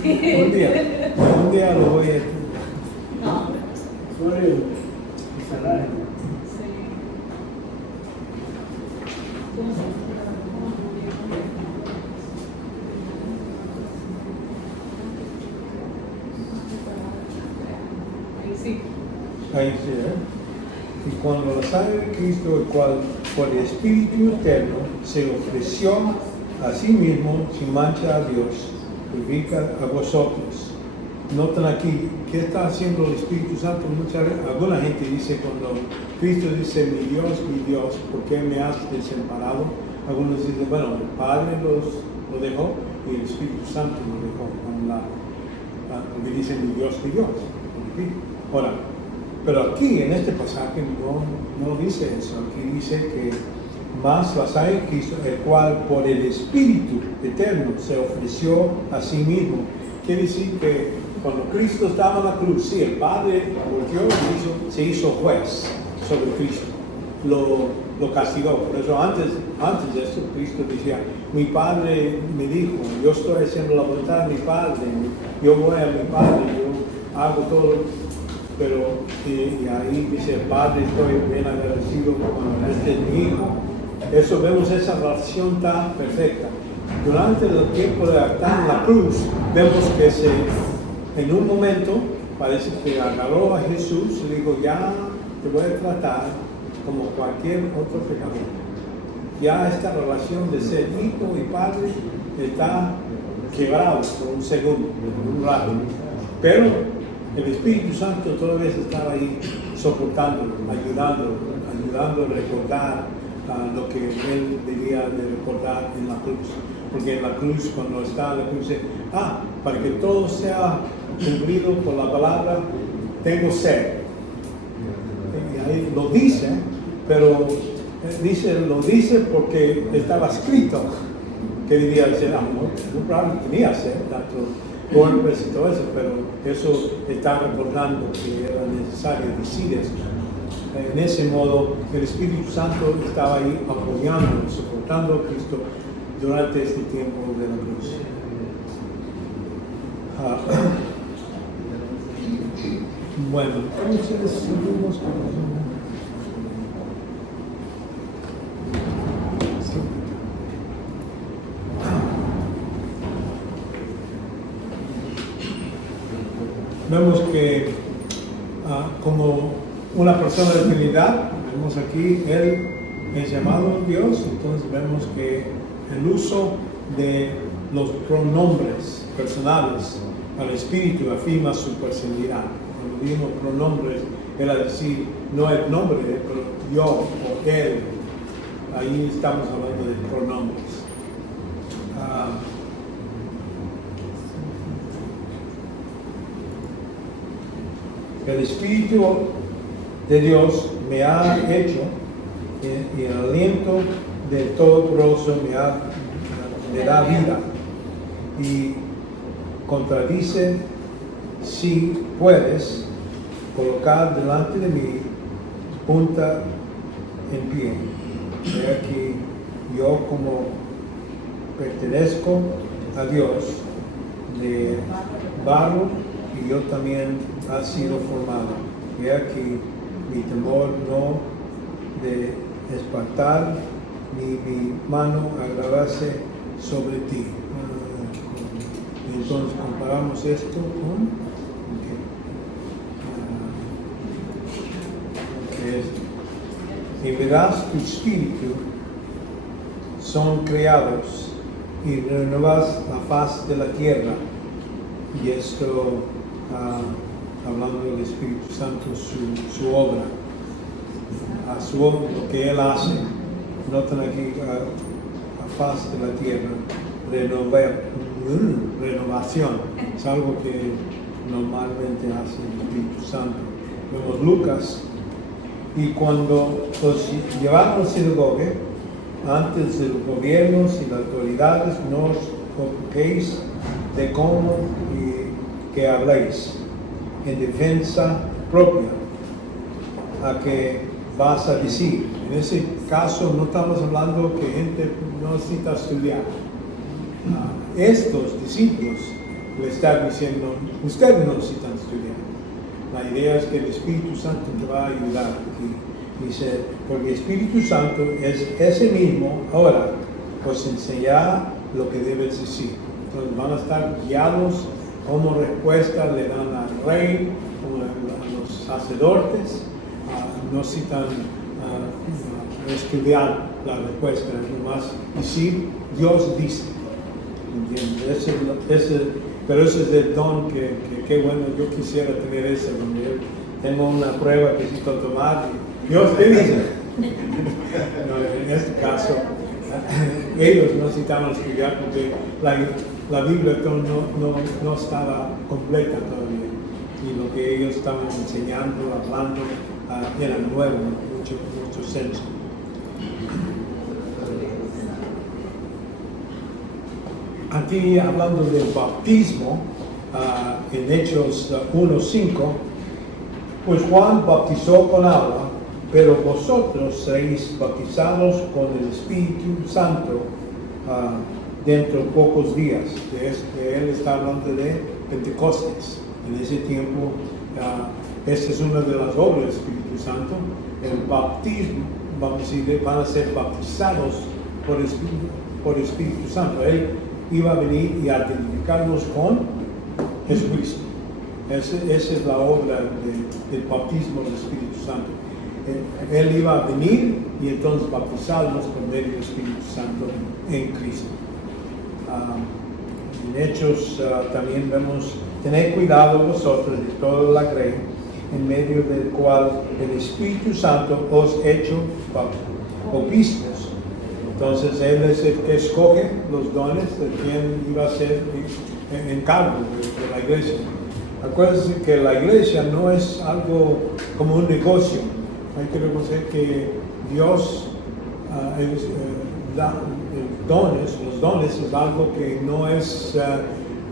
Un día lo voy a... Ahí sí, Y cuando la sangre de Cristo, el cual por el Espíritu eterno se ofreció a sí mismo sin mancha a Dios, purifica a vosotros. Notan aquí, ¿qué está haciendo el Espíritu Santo? Alguna gente dice, cuando Cristo dice, mi Dios, ¿por qué me has desamparado? Algunos dicen, bueno, el Padre lo dejó y el Espíritu Santo lo dejó a un lado. Porque dice, mi Dios. Ahora, pero aquí en este pasaje no dice eso. Aquí dice que más la sangre de Cristo, el cual por el Espíritu eterno se ofreció a sí mismo. Quiere decir que cuando Cristo estaba en la cruz, sí, el Padre volvió y se hizo juez sobre Cristo. Lo castigó. Por eso antes de eso, Cristo decía, mi Padre me dijo, yo estoy haciendo la voluntad de mi Padre, yo voy a mi Padre, yo hago todo. Pero y ahí dice, Padre, estoy bien agradecido con este es mi Hijo. Eso vemos, esa relación tan perfecta. Durante el tiempo de estar en la cruz, vemos que en un momento parece que agarró a Jesús y dijo, ya te voy a tratar como cualquier otro pecador. Ya esta relación de ser hijo y padre está quebrado por un segundo, por un rato. Pero el Espíritu Santo todavía estaba ahí soportándolo, ayudando a recordar lo que él debía de recordar en la cruz. Porque en la cruz, cuando está en la cruz, dice, para que todo sea cumplido por la palabra, tengo sed. Y ahí lo dice, pero lo dice porque estaba escrito ¿qué debía hacer? Amor, no probablemente tenía sed, tanto golpes y todo eso, pero eso está recordando que era necesario decir esto. En ese modo, el Espíritu Santo estaba ahí apoyando, soportando a Cristo durante este tiempo de la cruz. Bueno, entonces seguimos con... Vemos que como una persona de Trinidad, vemos aquí, Él es llamado Dios, entonces vemos que el uso de los pronombres personales al Espíritu afirma su personalidad. Cuando vimos pronombres, era decir, no el nombre, pero yo o Él, ahí estamos hablando de pronombres. El Espíritu de Dios me ha hecho y el aliento de todo poderoso me da vida y contradice si puedes colocar delante de mí punta en pie. He aquí yo como pertenezco a Dios de barro y yo también ha sido formado. He aquí mi temor no de espantar ni mi mano agravarse sobre ti. Entonces comparamos esto con y verás tu espíritu son creados y renuevas la faz de la tierra. Y esto hablando del Espíritu Santo, su obra, lo que Él hace. Notan aquí la faz de la tierra, renovación, es algo que normalmente hace el Espíritu Santo. Vemos Lucas, y cuando os llevaron al sinagoga, antes de los gobiernos y las autoridades, no os ocupéis de cómo y que habléis en defensa propia, a que vas a decir. En ese caso no estamos hablando que gente no necesita estudiar. Estos discípulos le están diciendo, ustedes no necesitan estudiar. La idea es que el Espíritu Santo te va a ayudar aquí. Dice, porque el Espíritu Santo es ese mismo, ahora os enseñará lo que debes decir. Entonces van a estar guiados como respuesta, le dan al rey, a los sacerdotes, no necesitan estudiar la respuesta, es nomás decir, Dios dice. Pero ese es el don que qué bueno, yo quisiera tener ese, donde yo tengo una prueba que necesito tomar y Dios te dice. No, en este caso, ellos no necesitaban estudiar porque la Biblia no estaba completa todavía. Y lo que ellos estaban enseñando, hablando, era nuevo, mucho senso. Aquí hablando del bautismo, en Hechos 1:5, pues Juan bautizó con agua, pero vosotros seréis bautizados con el Espíritu Santo dentro de pocos días. Él está hablando de Pentecostés. En ese tiempo, esta es una de las obras del Espíritu Santo. El bautismo, vamos a decir, van a ser bautizados por el Espíritu Santo. Él iba a venir y a identificarnos con Jesucristo. Esa es la obra del bautismo del Espíritu Santo. Él iba a venir y entonces bautizarnos por medio del Espíritu Santo en Cristo. En Hechos también vemos, tened cuidado vosotros de toda la grey, en medio del cual el Espíritu Santo os ha hecho obispos. Entonces Él es el que escoge los dones de quien iba a ser en cargo de la iglesia. Acuérdense que la iglesia no es algo como un negocio. Hay que reconocer que Dios los dones es algo que no es,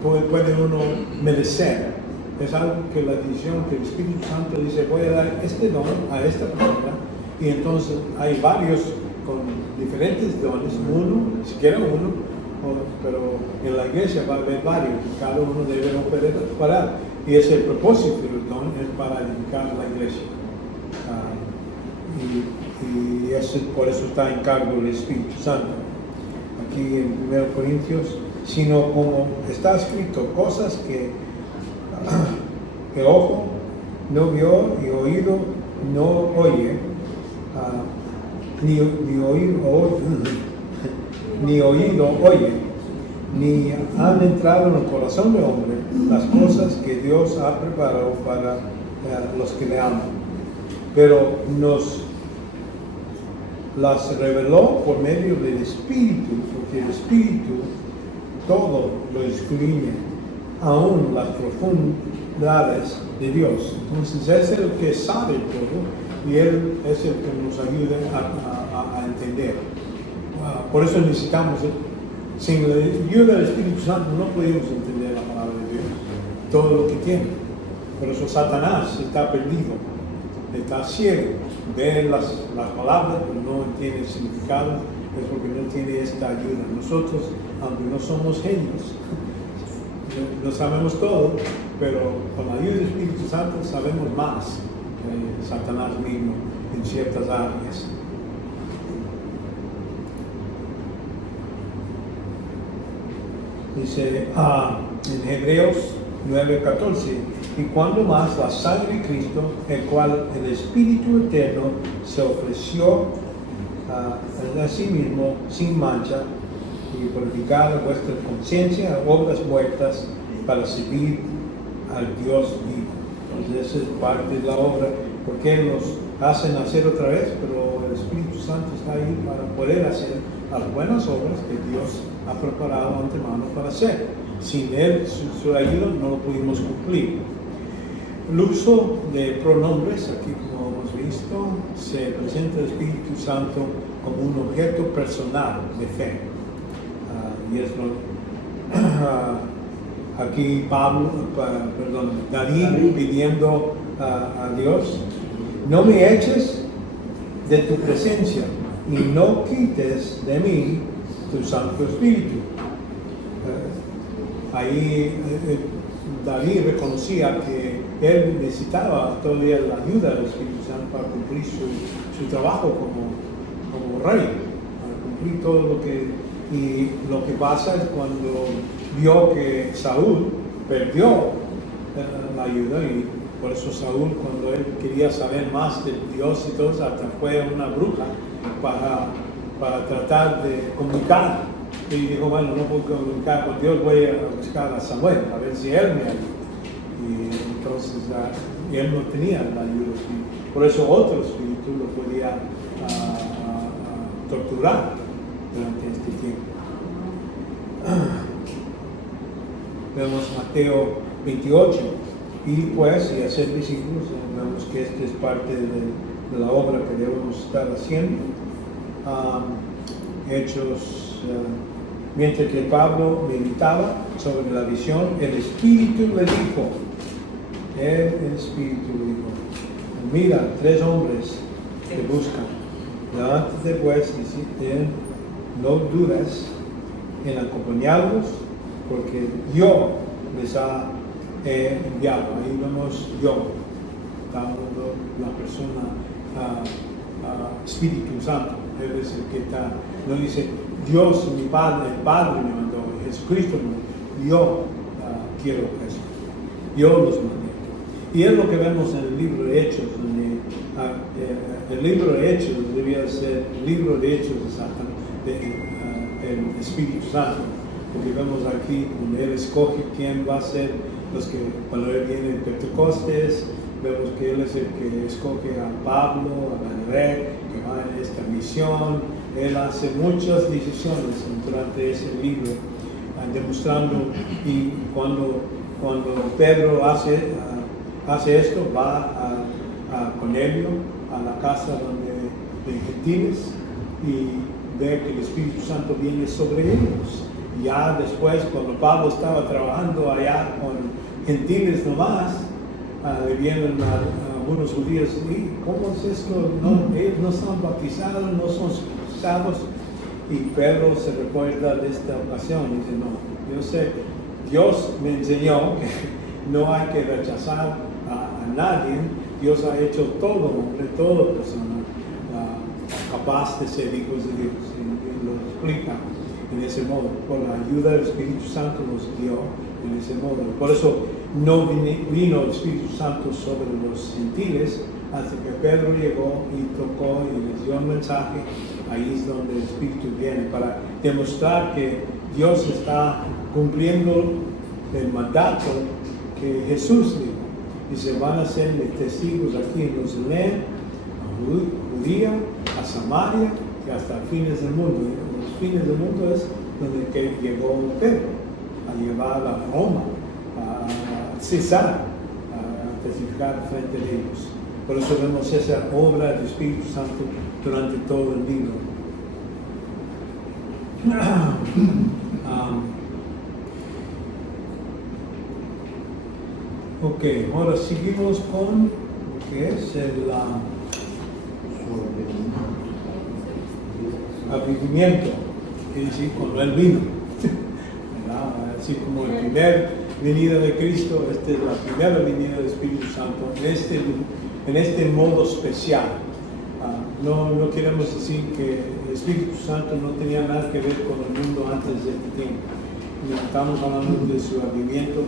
puede uno merecer. Es algo que la decisión que el Espíritu Santo dice, voy a dar este don a esta persona, y entonces hay varios con diferentes dones, uno, siquiera uno, pero en la iglesia va a haber varios, cada uno debe operar, y ese es el propósito del don, es para edificar la iglesia. Y eso, por eso está en cargo del Espíritu Santo. Aquí en 1 Corintios, sino como está escrito, cosas que ojo no vio y oído no oye, ni oído oye, ni han entrado en el corazón del hombre las cosas que Dios ha preparado para los que le aman. Pero nos las reveló por medio del Espíritu, porque el Espíritu todo lo escudriña, aún las profundidades de Dios. Entonces es el que sabe todo y Él es el que nos ayuda a entender. Por eso necesitamos, sin la ayuda del Espíritu Santo no podemos entender la palabra de Dios, todo lo que tiene. Por eso Satanás está perdido, está ciego, ve las palabras pero no entiende el significado, es porque no tiene esta ayuda. Nosotros, aunque no somos genios, no sabemos todo, pero con la ayuda del Espíritu Santo sabemos más que Satanás mismo en ciertas áreas. Dice en Hebreos 9:14, y cuando más la sangre de Cristo, el cual el Espíritu Eterno se ofreció a sí mismo sin mancha, y purificar vuestra conciencia a obras muertas para servir al Dios vivo. Entonces esa es parte de la obra, porque nos hace nacer otra vez, pero el Espíritu Santo está ahí para poder hacer las buenas obras que Dios ha preparado antemano para hacer. Sin Él, su ayuda, no lo pudimos cumplir. El uso de pronombres, aquí como hemos visto, se presenta el Espíritu Santo como un objeto personal de fe. Y es aquí David pidiendo a Dios, no me eches de tu presencia y no quites de mí tu Santo Espíritu. Ahí David reconocía que él necesitaba todavía la ayuda del Espíritu Santo para cumplir su trabajo como rey, para cumplir todo lo que... Y lo que pasa es cuando vio que Saúl perdió la ayuda, y por eso Saúl, cuando él quería saber más de Dios y todo, hasta fue a una bruja para tratar de comunicar. Y dijo, bueno, no puedo comunicar con Dios, voy a buscar a Samuel, a ver si él me ayuda. Y entonces él no tenía la ayuda. Por eso otro espíritu lo podía torturar durante este tiempo. Vemos Mateo 28, y pues, y hacer discípulos, vemos que esta es parte de la obra que debemos estar haciendo. Hechos, mientras que Pablo meditaba sobre la visión, el Espíritu le dijo, mira, 3 hombres te buscan, levántate pues y no dudes en acompañarlos, porque yo les he enviado. Ahí vemos yo, la persona, Espíritu Santo. Él es el que está, no dice Dios, mi Padre, el Padre me mandó, Jesucristo me mandó. Yo quiero eso, yo los mandé. Y es lo que vemos en el libro de Hechos, donde el libro de Hechos debía ser el libro de Hechos de Satanás, el Espíritu Santo, porque vemos aquí donde Él escoge quién va a ser los que, cuando Él viene en Pentecostés, vemos que Él es el que escoge a Pablo, a Bernabé, que va en esta misión. Él hace muchas decisiones durante ese libro, demostrando, y cuando Pedro hace esto, va a Cornelio, a la casa de gentiles, y ver que el Espíritu Santo viene sobre ellos. Ya después, cuando Pablo estaba trabajando allá con gentiles nomás, le vienen a algunos judíos, ¿y cómo es esto? No, ellos no son bautizados, no son circuncidados. Y Pedro se recuerda de esta ocasión y dice, no, yo sé, Dios me enseñó que no hay que rechazar a nadie. Dios ha hecho todo hombre, toda persona capaz de ser hijos de Dios. Y lo explica en ese modo. Por la ayuda del Espíritu Santo nos dio en ese modo. Por eso no vino el Espíritu Santo sobre los gentiles hasta que Pedro llegó y tocó y les dio un mensaje. Ahí es donde el Espíritu viene para demostrar que Dios está cumpliendo el mandato que Jesús dijo. Y se van a ser testigos aquí en Jerusalén, a Judía, a Samaria y hasta fines del mundo. Los fines del mundo es donde que llegó Pedro, a llevar a Roma, a César, a testificar frente a ellos. Por eso vemos esa obra del Espíritu Santo durante todo el libro. Ok, ahora seguimos con lo que es el avivamiento, es decir, cuando Él vino. Así como la primera venida de Cristo, esta es la primera venida del Espíritu Santo en este modo especial. No queremos decir que el Espíritu Santo no tenía nada que ver con el mundo antes de este tiempo. Estamos hablando de su avivamiento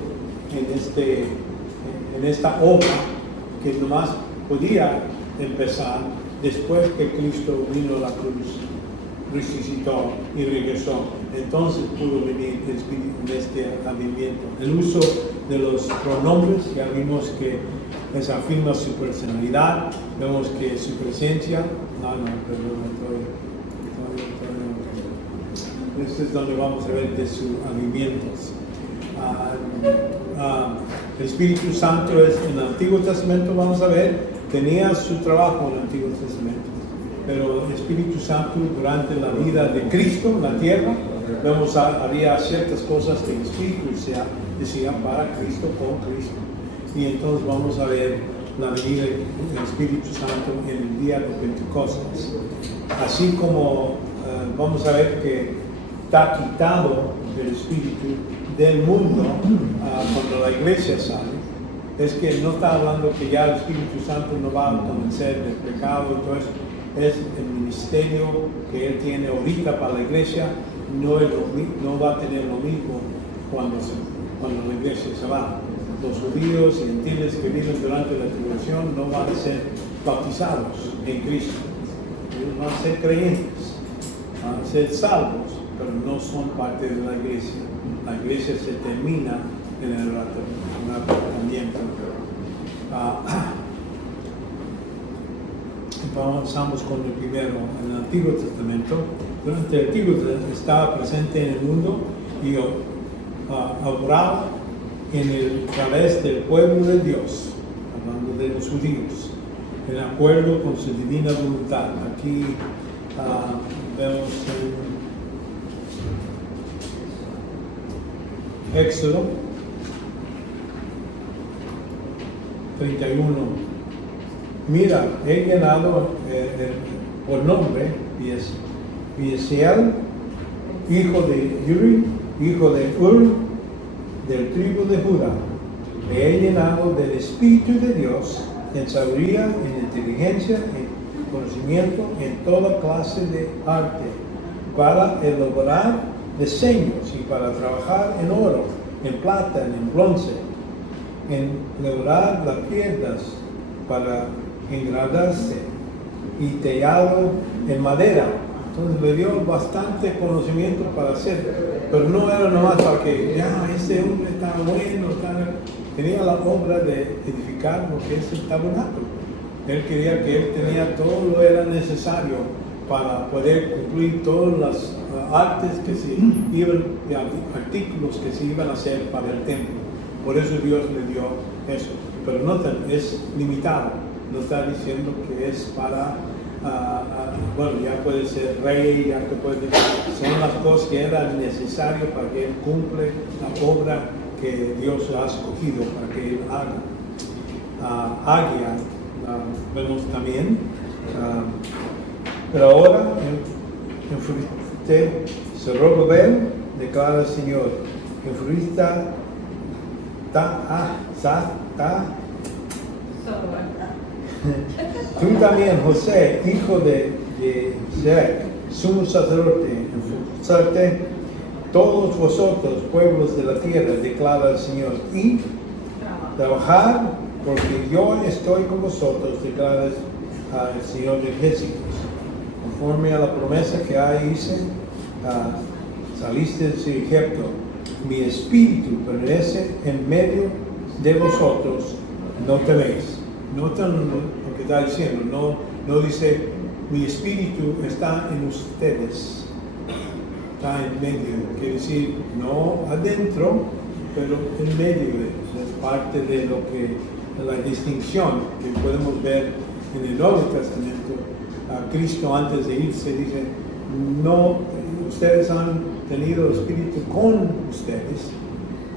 en esta obra que nomás podía empezar después que Cristo vino a la cruz, resucitó y regresó. Entonces pudo venir el Espíritu en este avivamiento. El uso de los pronombres, ya vimos que les afirma su personalidad, vemos que su presencia, este es donde vamos a ver de sus avivamientos. El Espíritu Santo en el Antiguo Testamento, vamos a ver, tenía su trabajo en el Antiguo Testamento, pero el Espíritu Santo durante la vida de Cristo en la tierra, vemos había ciertas cosas que el Espíritu decía para Cristo, con Cristo, y entonces vamos a ver la venida del Espíritu Santo en el día de Pentecostés. Así como vamos a ver que está quitado el Espíritu del mundo cuando la iglesia sale, es que no está hablando que ya el Espíritu Santo no va a convencer del pecado y todo eso. Es el ministerio que Él tiene ahorita para la iglesia, no va a tener lo mismo cuando la iglesia se va. Los judíos y gentiles que viven durante la tribulación no van a ser bautizados en Cristo. Ellos van a ser creyentes, van a ser salvos, pero no son parte de la iglesia. La iglesia se termina en el arrebatamiento. Avanzamos con el primero, en el Antiguo Testamento. Durante el Antiguo Testamento estaba presente en el mundo y obraba a través del pueblo de Dios, hablando de los judíos, en acuerdo con su divina voluntad. Aquí vemos en Éxodo 31. Mira, he llenado por nombre Biesiel, hijo de Uri, hijo de Ur, del tribu de Judá. Le he llenado del Espíritu de Dios, en sabiduría, en inteligencia, en conocimiento, en toda clase de arte, para elaborar diseños y para trabajar en oro, en plata, en bronce, en elaborar las piedras para engradarse y tallado en madera. Entonces le dio bastante conocimiento para hacer, pero no era nomás para que este hombre está bueno, tenía la obra de edificar lo que es el tabernáculo. Él quería que él tenía todo lo que era necesario para poder cumplir todas las artes que se iban, artículos que se iban a hacer para el templo. Por eso Dios le dio eso. Pero noten, es limitado. No está diciendo que es para bueno, ya puede ser rey, ya que puede, son las cosas que eran necesarias para que él cumple la obra que Dios ha escogido para que él haga. Agia, vemos también, pero ahora en Zorobabel declara el Señor, en tú también, José, hijo de Zec, sumo sacerdote, esforzarte todos vosotros, pueblos de la tierra, declara el Señor, y trabajar, porque yo estoy con vosotros, declara el Señor de ejércitos. Conforme a la promesa que hice, saliste de Egipto, mi espíritu permanece en medio de vosotros, no teméis. Notan lo que está diciendo, no dice, mi espíritu está en ustedes, está en medio, quiere decir, no adentro, pero en medio de ellos. Es parte de lo que, de la distinción que podemos ver en el Nuevo Testamento. Cristo antes de irse dice, no, ustedes han tenido el espíritu con ustedes,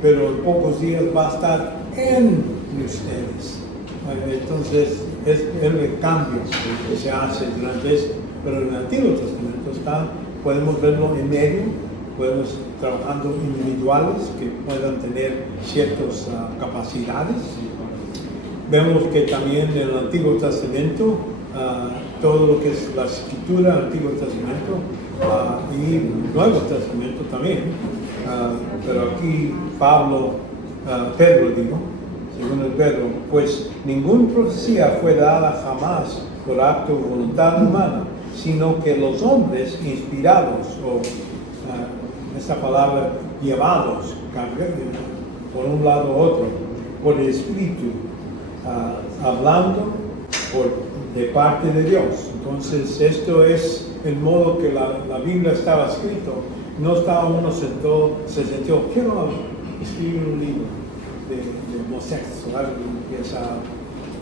pero en pocos días va a estar en ustedes. Entonces es el cambio que se hace durante eso, pero en el Antiguo Testamento podemos verlo en medio, podemos trabajando individuales que puedan tener ciertas capacidades. Vemos que también en el Antiguo Testamento, todo lo que es la escritura del Antiguo Testamento y el Nuevo Testamento también, pero aquí Pedro digo, según el Pedro, pues ninguna profecía fue dada jamás por acto de voluntad humana, sino que los hombres inspirados, o esta palabra llevados, por un lado u otro, por el Espíritu, hablando de parte de Dios. Entonces esto es el modo que la Biblia estaba escrito. No estaba uno se sintió, quiero escribir un libro de Moisés o algo que empieza.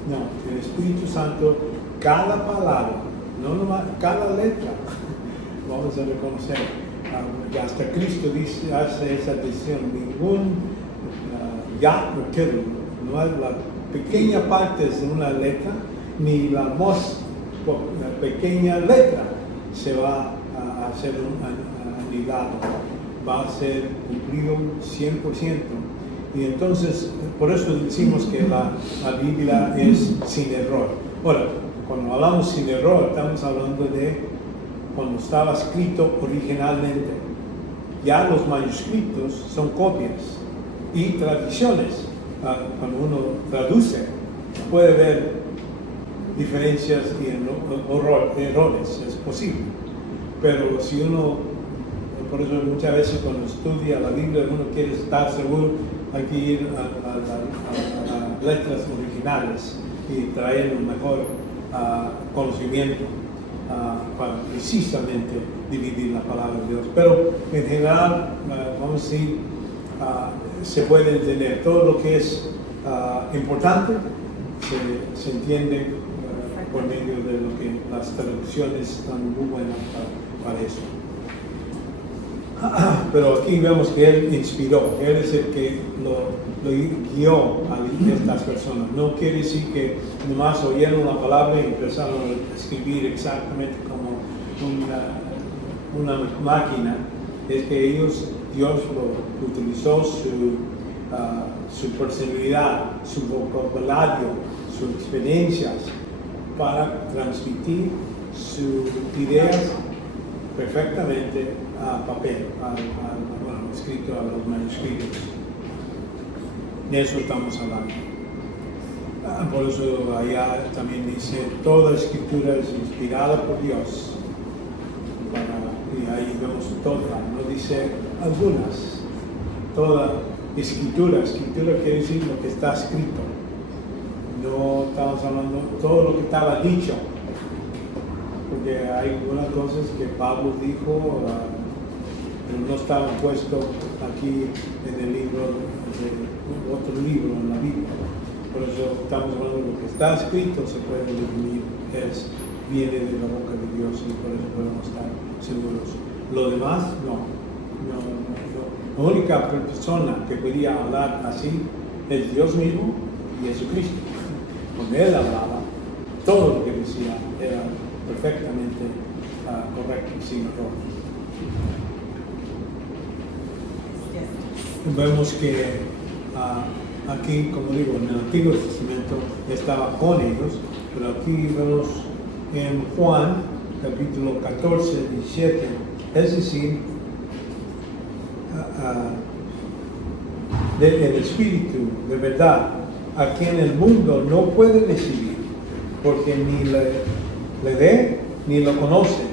No, el Espíritu Santo, cada palabra, no nomás, cada letra, vamos a reconocer. Y hasta Cristo hace esa decisión, ningún ya o quiero, no es la pequeña parte de una letra, ni la más pequeña letra se va a hacer anulado, va a ser cumplido 100%. Y entonces, por eso decimos que la Biblia es sin error. Ahora, cuando hablamos sin error, estamos hablando de cuando estaba escrito originalmente. Ya los manuscritos son copias y tradiciones. Cuando uno traduce, puede ver diferencias y errores, es posible. Pero si uno, por eso muchas veces cuando estudia la Biblia, uno quiere estar seguro, hay que ir a las letras originales y traer un mejor conocimiento para precisamente dividir la palabra de Dios. Pero en general, vamos a decir, se puede entender todo lo que es importante, se entiende por medio de lo que las traducciones están muy buenas para eso. Pero aquí vemos que él inspiró, él es el que lo guió a estas personas. No quiere decir que nomás oyeron la palabra y empezaron a escribir exactamente como una máquina. Es que Dios lo utilizó su personalidad, su vocabulario, sus experiencias para transmitir sus ideas perfectamente a papel, escrito a los manuscritos. De eso estamos hablando. Por eso allá también dice, toda escritura es inspirada por Dios. Y ahí vemos toda, no dice algunas. Toda escritura quiere decir lo que está escrito. No estamos hablando de todo lo que estaba dicho. Porque hay algunas cosas que Pablo dijo, pero no estaban puestos aquí en el libro, otro libro en la Biblia. Por eso estamos hablando de lo que está escrito, se puede definir, es viene de la boca de Dios y por eso podemos estar seguros. Lo demás, no. La única persona que podía hablar así es Dios mismo y Jesucristo. Cuando Él hablaba, todo lo que decía era perfectamente correcto y sin error. Vemos que aquí, como digo, en el Antiguo Testamento estaba con ellos, pero aquí vemos en Juan, capítulo 14, 17, es decir, del Espíritu de verdad, a quien el mundo no puede recibir, porque ni le ve ni lo conoce,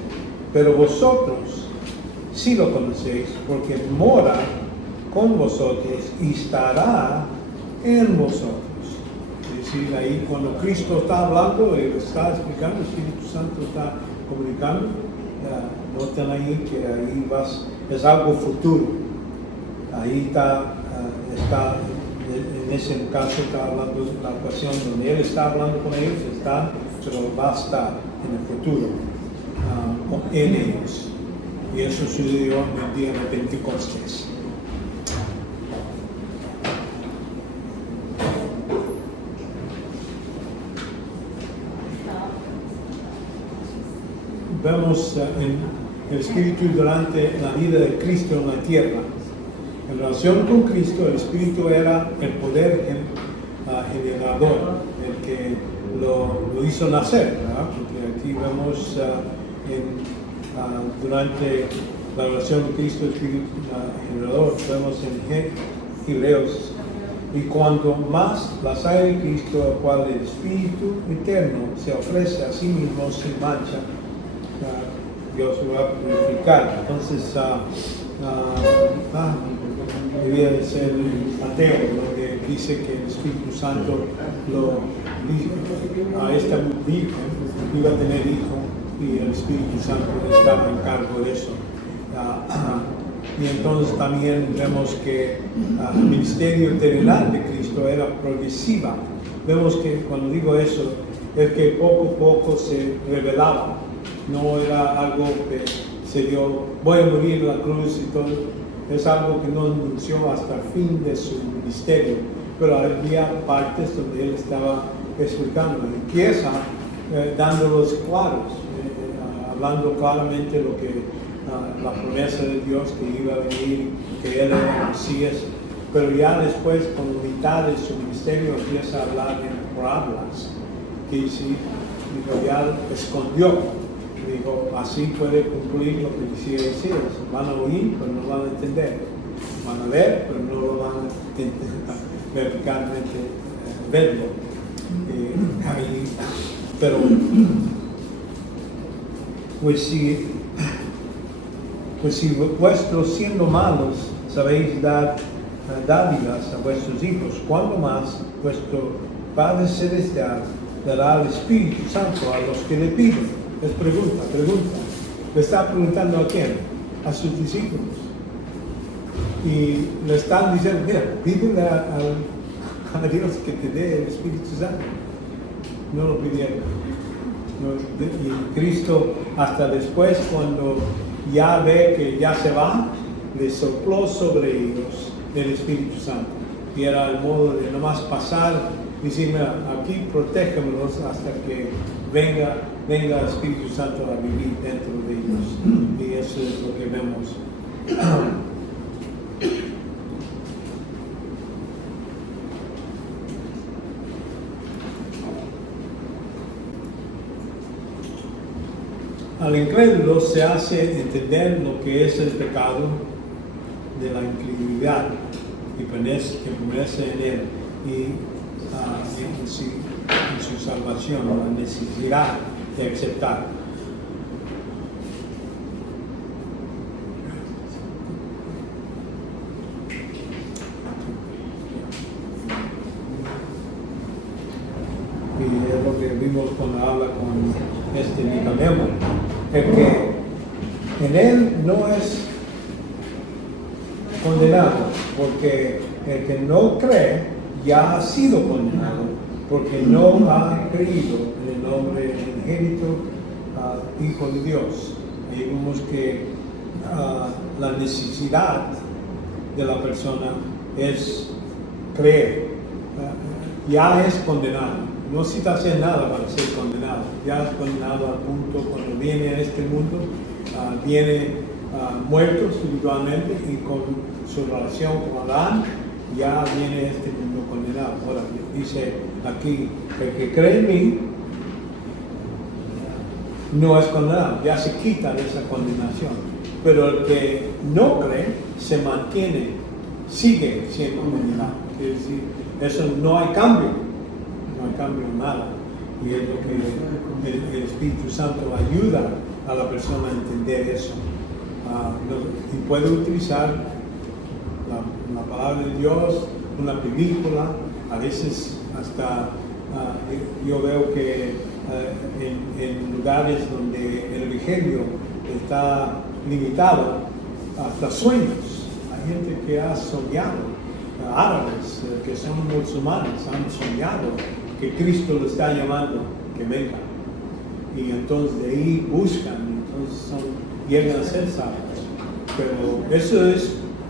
pero vosotros sí lo conocéis, porque mora con vosotros y estará en vosotros. Es decir, ahí cuando Cristo está hablando, Él está explicando, el Espíritu Santo está comunicando, noten ahí que ahí es algo futuro. Ahí está, en ese caso está hablando de la ocasión donde Él está hablando con ellos, pero va a estar en el futuro en ellos. Y eso sucedió en el día de Pentecostés. Vemos el Espíritu durante la vida de Cristo en la tierra. En relación con Cristo, el Espíritu era el poder generador, el que lo hizo nacer, ¿verdad? Porque aquí vemos durante la relación de Cristo, el Espíritu generador, vemos en Hebreos, y cuanto más la sangre de Cristo, el cual el Espíritu eterno se ofrece a sí mismo sin mancha, Dios lo va a purificar. Entonces, debía de ser Mateo, donde dice que el Espíritu Santo a esta virgen iba a tener hijo y el Espíritu Santo estaba en cargo de eso. Y entonces también vemos que el ministerio terrenal de Cristo era progresiva. Vemos que cuando digo eso, es que poco a poco se revelaba. No era algo que se dio, voy a morir en la cruz y todo. Es algo que no anunció hasta el fin de su ministerio. Pero había partes donde él estaba explicando. Empieza dándolos claros, hablando claramente lo que la promesa de Dios que iba a venir, que él era el Mesías. Pero ya después, con la mitad de su ministerio, empieza a hablar en parábolas. Que sí, ya escondió. Dijo, así puede cumplir lo que decía Isaías. Van a oír, pero no van a entender. Van a ver, pero no lo van a verticalmente verlo. Pero, pues si vuestros siendo malos sabéis dar dádivas a vuestros hijos, ¿cuándo más vuestro Padre Celestial dará el Espíritu Santo a los que le piden? Es pregunta. Le está preguntando a quién, a sus discípulos. Y le están diciendo, mira, pídele a Dios que te dé el Espíritu Santo. No lo pidieron. Y Cristo, hasta después, cuando ya ve que ya se va, le sopló sobre ellos el Espíritu Santo. Y era el modo de nomás pasar y decir, mira, aquí protégemelos hasta que venga el Espíritu Santo a vivir dentro de ellos. Y eso es lo que vemos. Al incrédulo se hace entender lo que es el pecado de la incredulidad que permanece en él y en su salvación, la necesidad de aceptar. Y es lo que vimos cuando habla con Nicodemo, el que en él no es condenado, porque el que no cree ya ha sido condenado, porque no ha creído en el nombre unigénito hijo de Dios. Ahí vemos que la necesidad de la persona es creer. Ya es condenado. No necesita hacer nada para ser condenado. Ya es condenado al punto cuando viene a este mundo, viene muerto espiritualmente y con su relación con Adán, ya viene a este mundo condenado. Ahora dice aquí, el que cree en mí no es condenado, ya se quita de esa condenación. Pero el que no cree se mantiene, sigue siendo condenado. Es decir, eso no hay cambio, no hay cambio en nada. Y es lo que el Espíritu Santo ayuda a la persona a entender eso. Y puede utilizar la palabra de Dios, una película, a veces hasta yo veo que en lugares donde el evangelio está limitado, hasta sueños. Hay gente que ha soñado, árabes que son musulmanes han soñado que Cristo lo está llamando que venga. Y entonces de ahí buscan, entonces llegan a ser salvos. Pero eso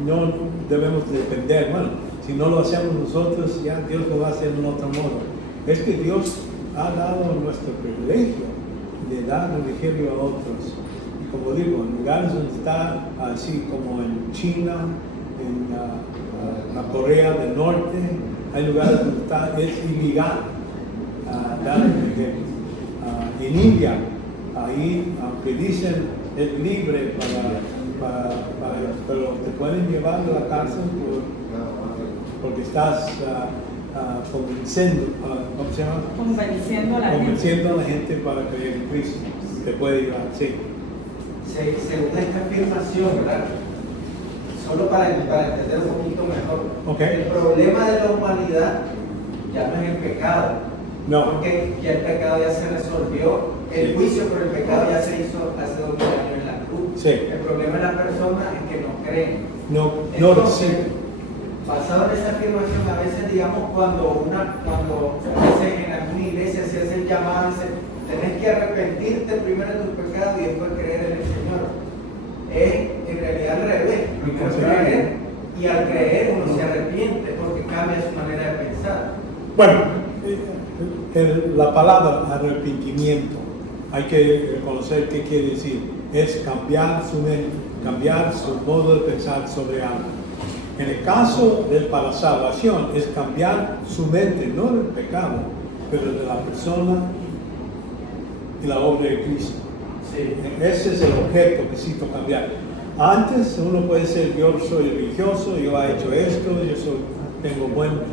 no debemos depender. Bueno, si no lo hacemos nosotros, ya Dios lo va a hacer de otro modo. Es que Dios ha dado nuestro privilegio de dar el evangelio a otros. Y como digo, en lugares donde está, así como en China, en la Corea del Norte, hay lugares donde es ilegal dar el evangelio. En India, ahí, aunque dicen es libre pero te pueden llevar a la cárcel porque estás convenciendo, ¿cómo se llama? Convenciendo a la gente para creer en Cristo. Te puede llevar, sí. Según esta afirmación, ¿verdad? Solo para entender un poquito mejor. Okay. El problema de la humanidad ya no es el pecado. No. Porque ya el pecado ya se resolvió. El juicio por el pecado ya se hizo hace 2000 años en la cruz. Sí. El problema de la persona es que no creen. No recibe. Basado en esa afirmación, a veces, digamos, cuando a veces en alguna iglesia se hace el llamado, dice, tenés que arrepentirte primero de tus pecados y después creer en el Señor. Es en realidad al revés. Primero creer y al creer uno se arrepiente porque cambia su manera de pensar. Bueno, la palabra arrepentimiento, hay que reconocer qué quiere decir. Es cambiar su mente, cambiar su modo de pensar sobre algo. En el caso para la salvación es cambiar su mente, no del pecado, pero de la persona y la obra de Cristo. Sí. Ese es el objeto que necesito cambiar. Antes uno puede ser, yo soy religioso, yo he hecho esto,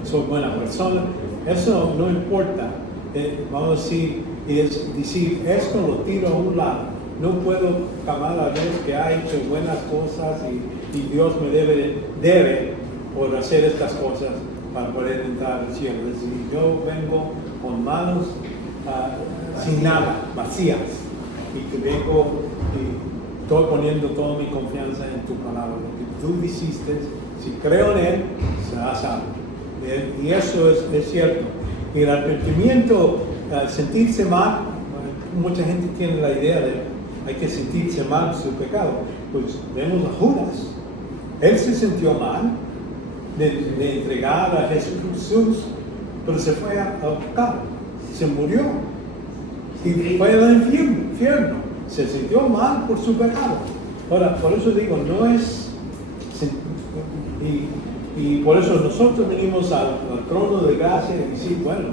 soy buena persona. Eso no importa. Vamos a decir, esto lo tiro a un lado. No puedo acabar la vez que ha hecho buenas cosas y Dios me debe por hacer estas cosas para poder entrar al cielo. Es decir, yo vengo con manos sin nada, vacías, y que vengo y estoy poniendo toda mi confianza en tu palabra. Lo que tú dijiste, si creo en él, será salvo. Y eso es cierto. Y el arrepentimiento, sentirse mal, mucha gente tiene la idea de hay que sentirse mal por su pecado. Pues vemos a Judas. Él se sintió mal de entregar a Jesús, pero se fue a pecar. Se murió. Y fue al infierno. Se sintió mal por su pecado. Ahora, por eso digo, no es... Y por eso nosotros venimos al trono de gracia y decir, bueno,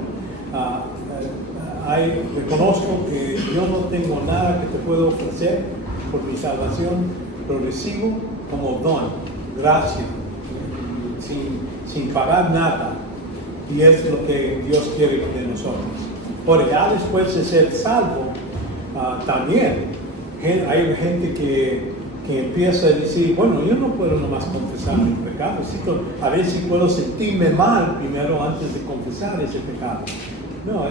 reconozco que yo no tengo nada que te puedo ofrecer por mi salvación, lo recibo como don, gracia, sin pagar nada. Y es lo que Dios quiere de nosotros. Ahora, ya después de ser salvo, también hay gente que empieza a decir, bueno, yo no puedo nomás confesar mi pecado, a ver si puedo sentirme mal primero antes de confesar ese pecado. No,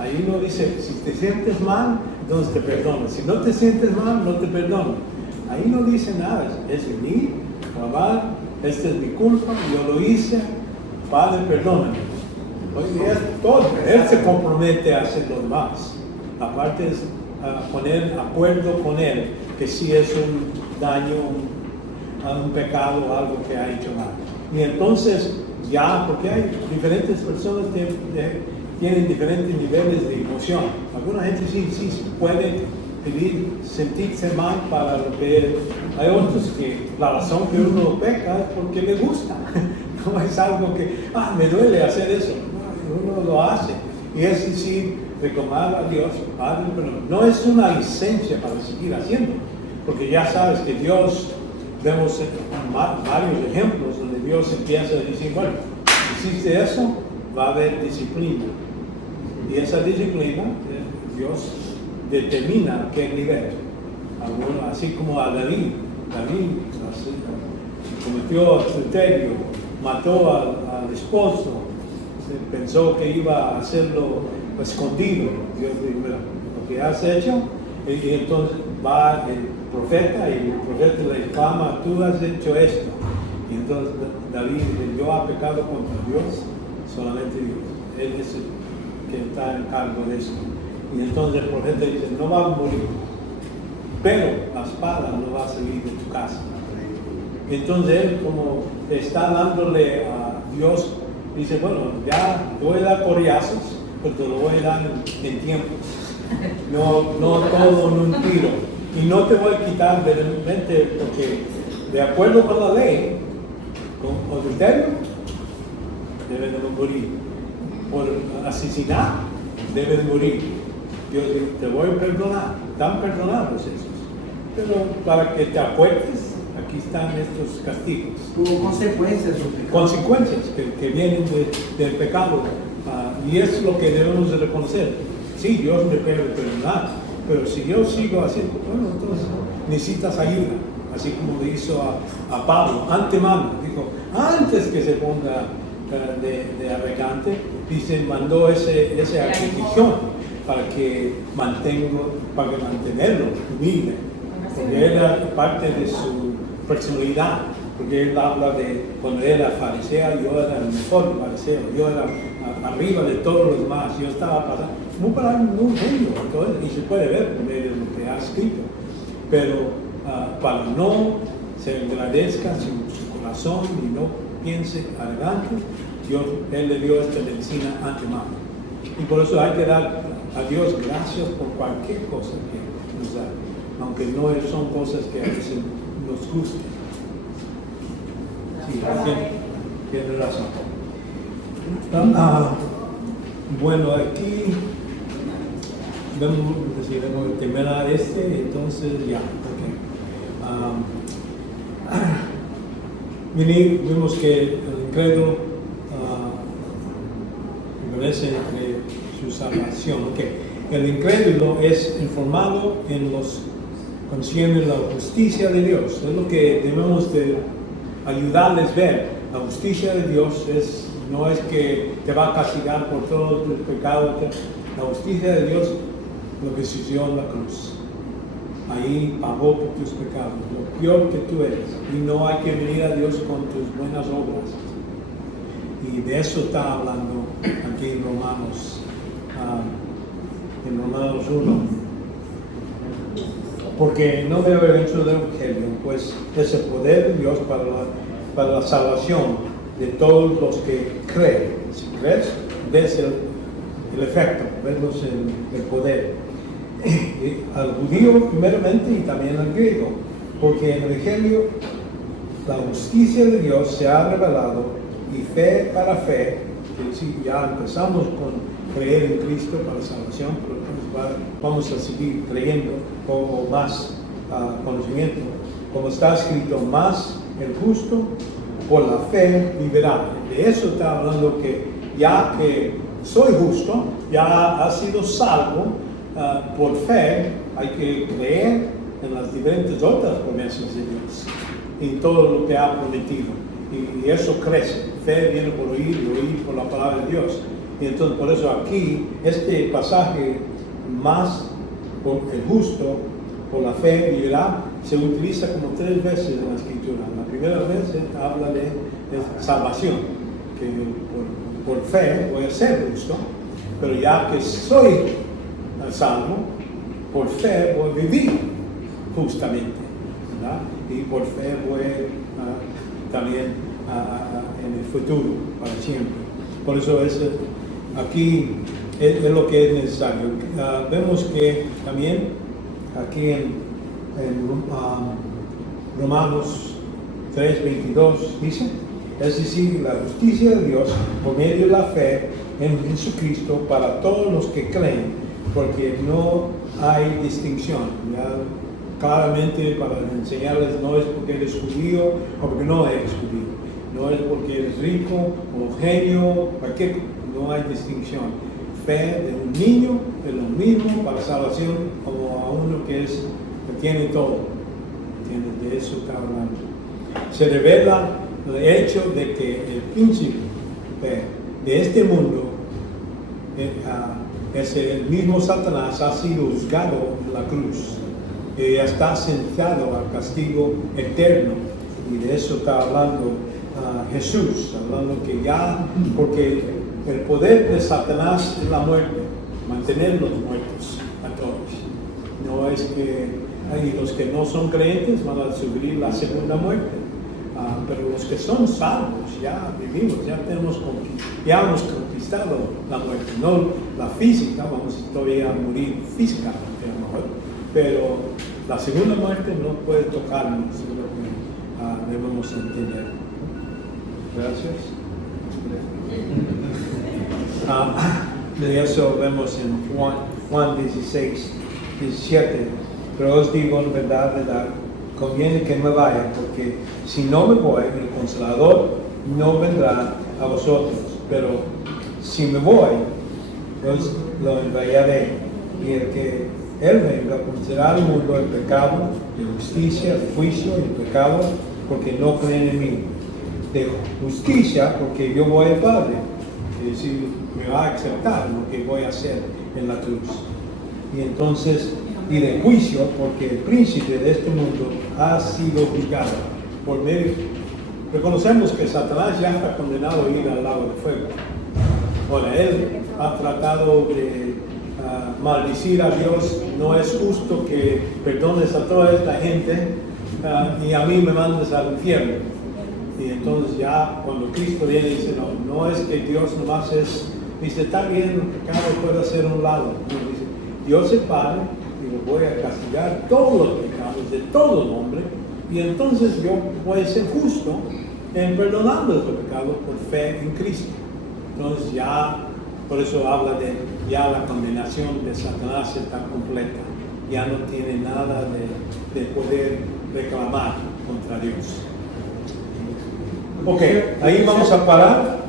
ahí no dice, si te sientes mal, entonces te perdono. Si no te sientes mal, no te perdono. Ahí no dice nada, es venir, clavar, esta es mi culpa, yo lo hice, Padre, perdóname. Oye, es todo, Él se compromete a hacer lo demás. Aparte es poner acuerdo con él que sí es un daño, un pecado o algo que ha hecho mal. Y entonces ya, porque hay diferentes personas que tienen diferentes niveles de emoción. Alguna gente sí puede sentirse mal para lo que hay otros que la razón que uno peca es porque le gusta. No es algo que, me duele hacer eso. No, uno lo hace. Y es decir, reclamar a Dios, Padre, pero no es una licencia para seguir haciendo. Porque ya sabes que Dios, vemos varios ejemplos donde Dios empieza a decir, bueno, hiciste eso, va a haber disciplina. Y esa disciplina, Dios determina a qué nivel. Así como a David cometió adulterio, mató al esposo, pensó que iba a hacerlo escondido. Dios dijo, mira, lo que has hecho, y entonces va el profeta y el profeta le reclama, tú has hecho esto. Y entonces David dice, yo he pecado contra Dios, solamente Dios. Él es el que está en cargo de esto. Y entonces el profeta dice, no va a morir, pero la espada no va a salir de tu casa. Entonces él, como está dándole a Dios, dice, bueno, ya te voy a dar corriazos, pero te lo voy a dar en tiempo. No todo en un tiro. Y no te voy a quitar de mente, porque de acuerdo con la ley, con adulterio, debe de morir. Por asesinar, debe de morir. Dios dice, te voy a perdonar. Están perdonados esos. Pero para que te acuerdes, aquí están estos castigos. Hubo consecuencias. Consecuencias que vienen del pecado. Y es lo que debemos de reconocer. Sí, Dios me puede perdonar, pero si yo sigo haciendo, bueno, entonces necesitas ayuda. Así como le hizo a Pablo, antemano, dijo, antes que se ponga de arrogante, dice, mandó esa adquisición para mantenerlo humilde, porque era parte de su personalidad, porque él habla de cuando era fariseo, yo era el mejor fariseo, yo era arriba de todos los demás, yo estaba pasando, muy genio, y se puede ver por medio de lo que ha escrito, pero para no se engrandezca su corazón y no piense arrogante, Él le dio esta medicina antemano. Y por eso hay que dar a Dios gracias por cualquier cosa que nos da, aunque no son cosas que a veces nos gusten. Sí, tiene razón. Bueno, aquí vemos que terminar entonces ya. Vimos que el incrédulo permanece entre su salvación. El incrédulo es informado en los concierne la justicia de Dios. Es lo que debemos de ayudarles a ver. La justicia de Dios no es que te va a castigar por todos tus pecados. La justicia de Dios lo que sucedió en la cruz. Ahí pagó por tus pecados, lo peor que tú eres. Y no hay que venir a Dios con tus buenas obras. Y de eso está hablando aquí en Romanos 1. Porque no debe haber hecho del Evangelio, pues es el poder de Dios para la salvación de todos los que creen. Si crees, ves el efecto, vemos el poder. Al judío primeramente y también al griego, porque en el Evangelio la justicia de Dios se ha revelado y fe para fe, que si ya empezamos con creer en Cristo para salvación, pero vamos a seguir creyendo con más conocimiento, como está escrito, más el justo por la fe vivirá. De eso está hablando, que ya que soy justo, ya ha sido salvo. Por fe hay que creer en las diferentes otras promesas de Dios, en todo lo que ha prometido, y eso crece. Fe viene por oír y oír por la palabra de Dios. Y entonces por eso aquí este pasaje, más por el justo por la fe vivirá, se utiliza como 3 veces en la escritura. La primera vez habla de salvación, que por fe voy a ser justo, pero ya que soy salvo, por fe voy a vivir justamente, ¿verdad? Y por fe voy también en el futuro, para siempre. Por eso aquí es lo que es necesario. Vemos que también aquí en Romanos 3:22 dice, es decir, la justicia de Dios por medio de la fe en Jesucristo para todos los que creen, porque no hay distinción. ¿Ya? Claramente para enseñarles, no es porque eres judío o porque no eres judío, no es porque eres rico o genio, no hay distinción. Fe de un niño es lo mismo para salvación como a uno que tiene todo. ¿Entiendes? De eso está hablando. Se revela el hecho de que el príncipe de este mundo es el mismo Satanás, ha sido juzgado en la cruz. Ya está sentenciado al castigo eterno, y de eso está hablando Jesús, hablando que ya, porque el poder de Satanás es la muerte, mantenerlos muertos a todos. No es que los que no son creyentes van a sufrir la segunda muerte, pero los que son salvos ya vivimos, ya hemos conquistado la muerte, no la física, vamos todavía a morir físicamente a lo mejor, pero la segunda muerte no puede tocarnos, es lo que debemos entender. Gracias. De eso vemos en Juan 16, 17. Pero os digo en verdad, conviene que me vaya, porque si no me voy, el Consolador no vendrá a vosotros. Pero si me voy, os lo enviaré. Y el que Él venga, conocerá al mundo el pecado, la justicia, el juicio y el pecado, porque no creen en mí. De justicia, porque yo voy al Padre. Es decir, me va a aceptar lo que voy a hacer en la cruz. Y entonces, y de juicio, porque el príncipe de este mundo ha sido juzgado por medio. Reconocemos que Satanás ya está condenado a ir al lago de fuego. Ahora, él ha tratado de maldecir a Dios. No es justo que perdones a toda esta gente y a mí me mandes al infierno. Y entonces ya cuando Cristo viene y dice, no es que Dios nomás dice, está bien, el pecado puede ser un lado. No, dice, Dios es Padre y lo voy a castigar todos los pecados de todo hombre, y entonces yo voy a ser justo en perdonando los pecados por fe en Cristo. Entonces ya, por eso habla de ya la condenación de Satanás está completa. Ya no tiene nada de poder reclamar contra Dios. Ok, ahí vamos a parar.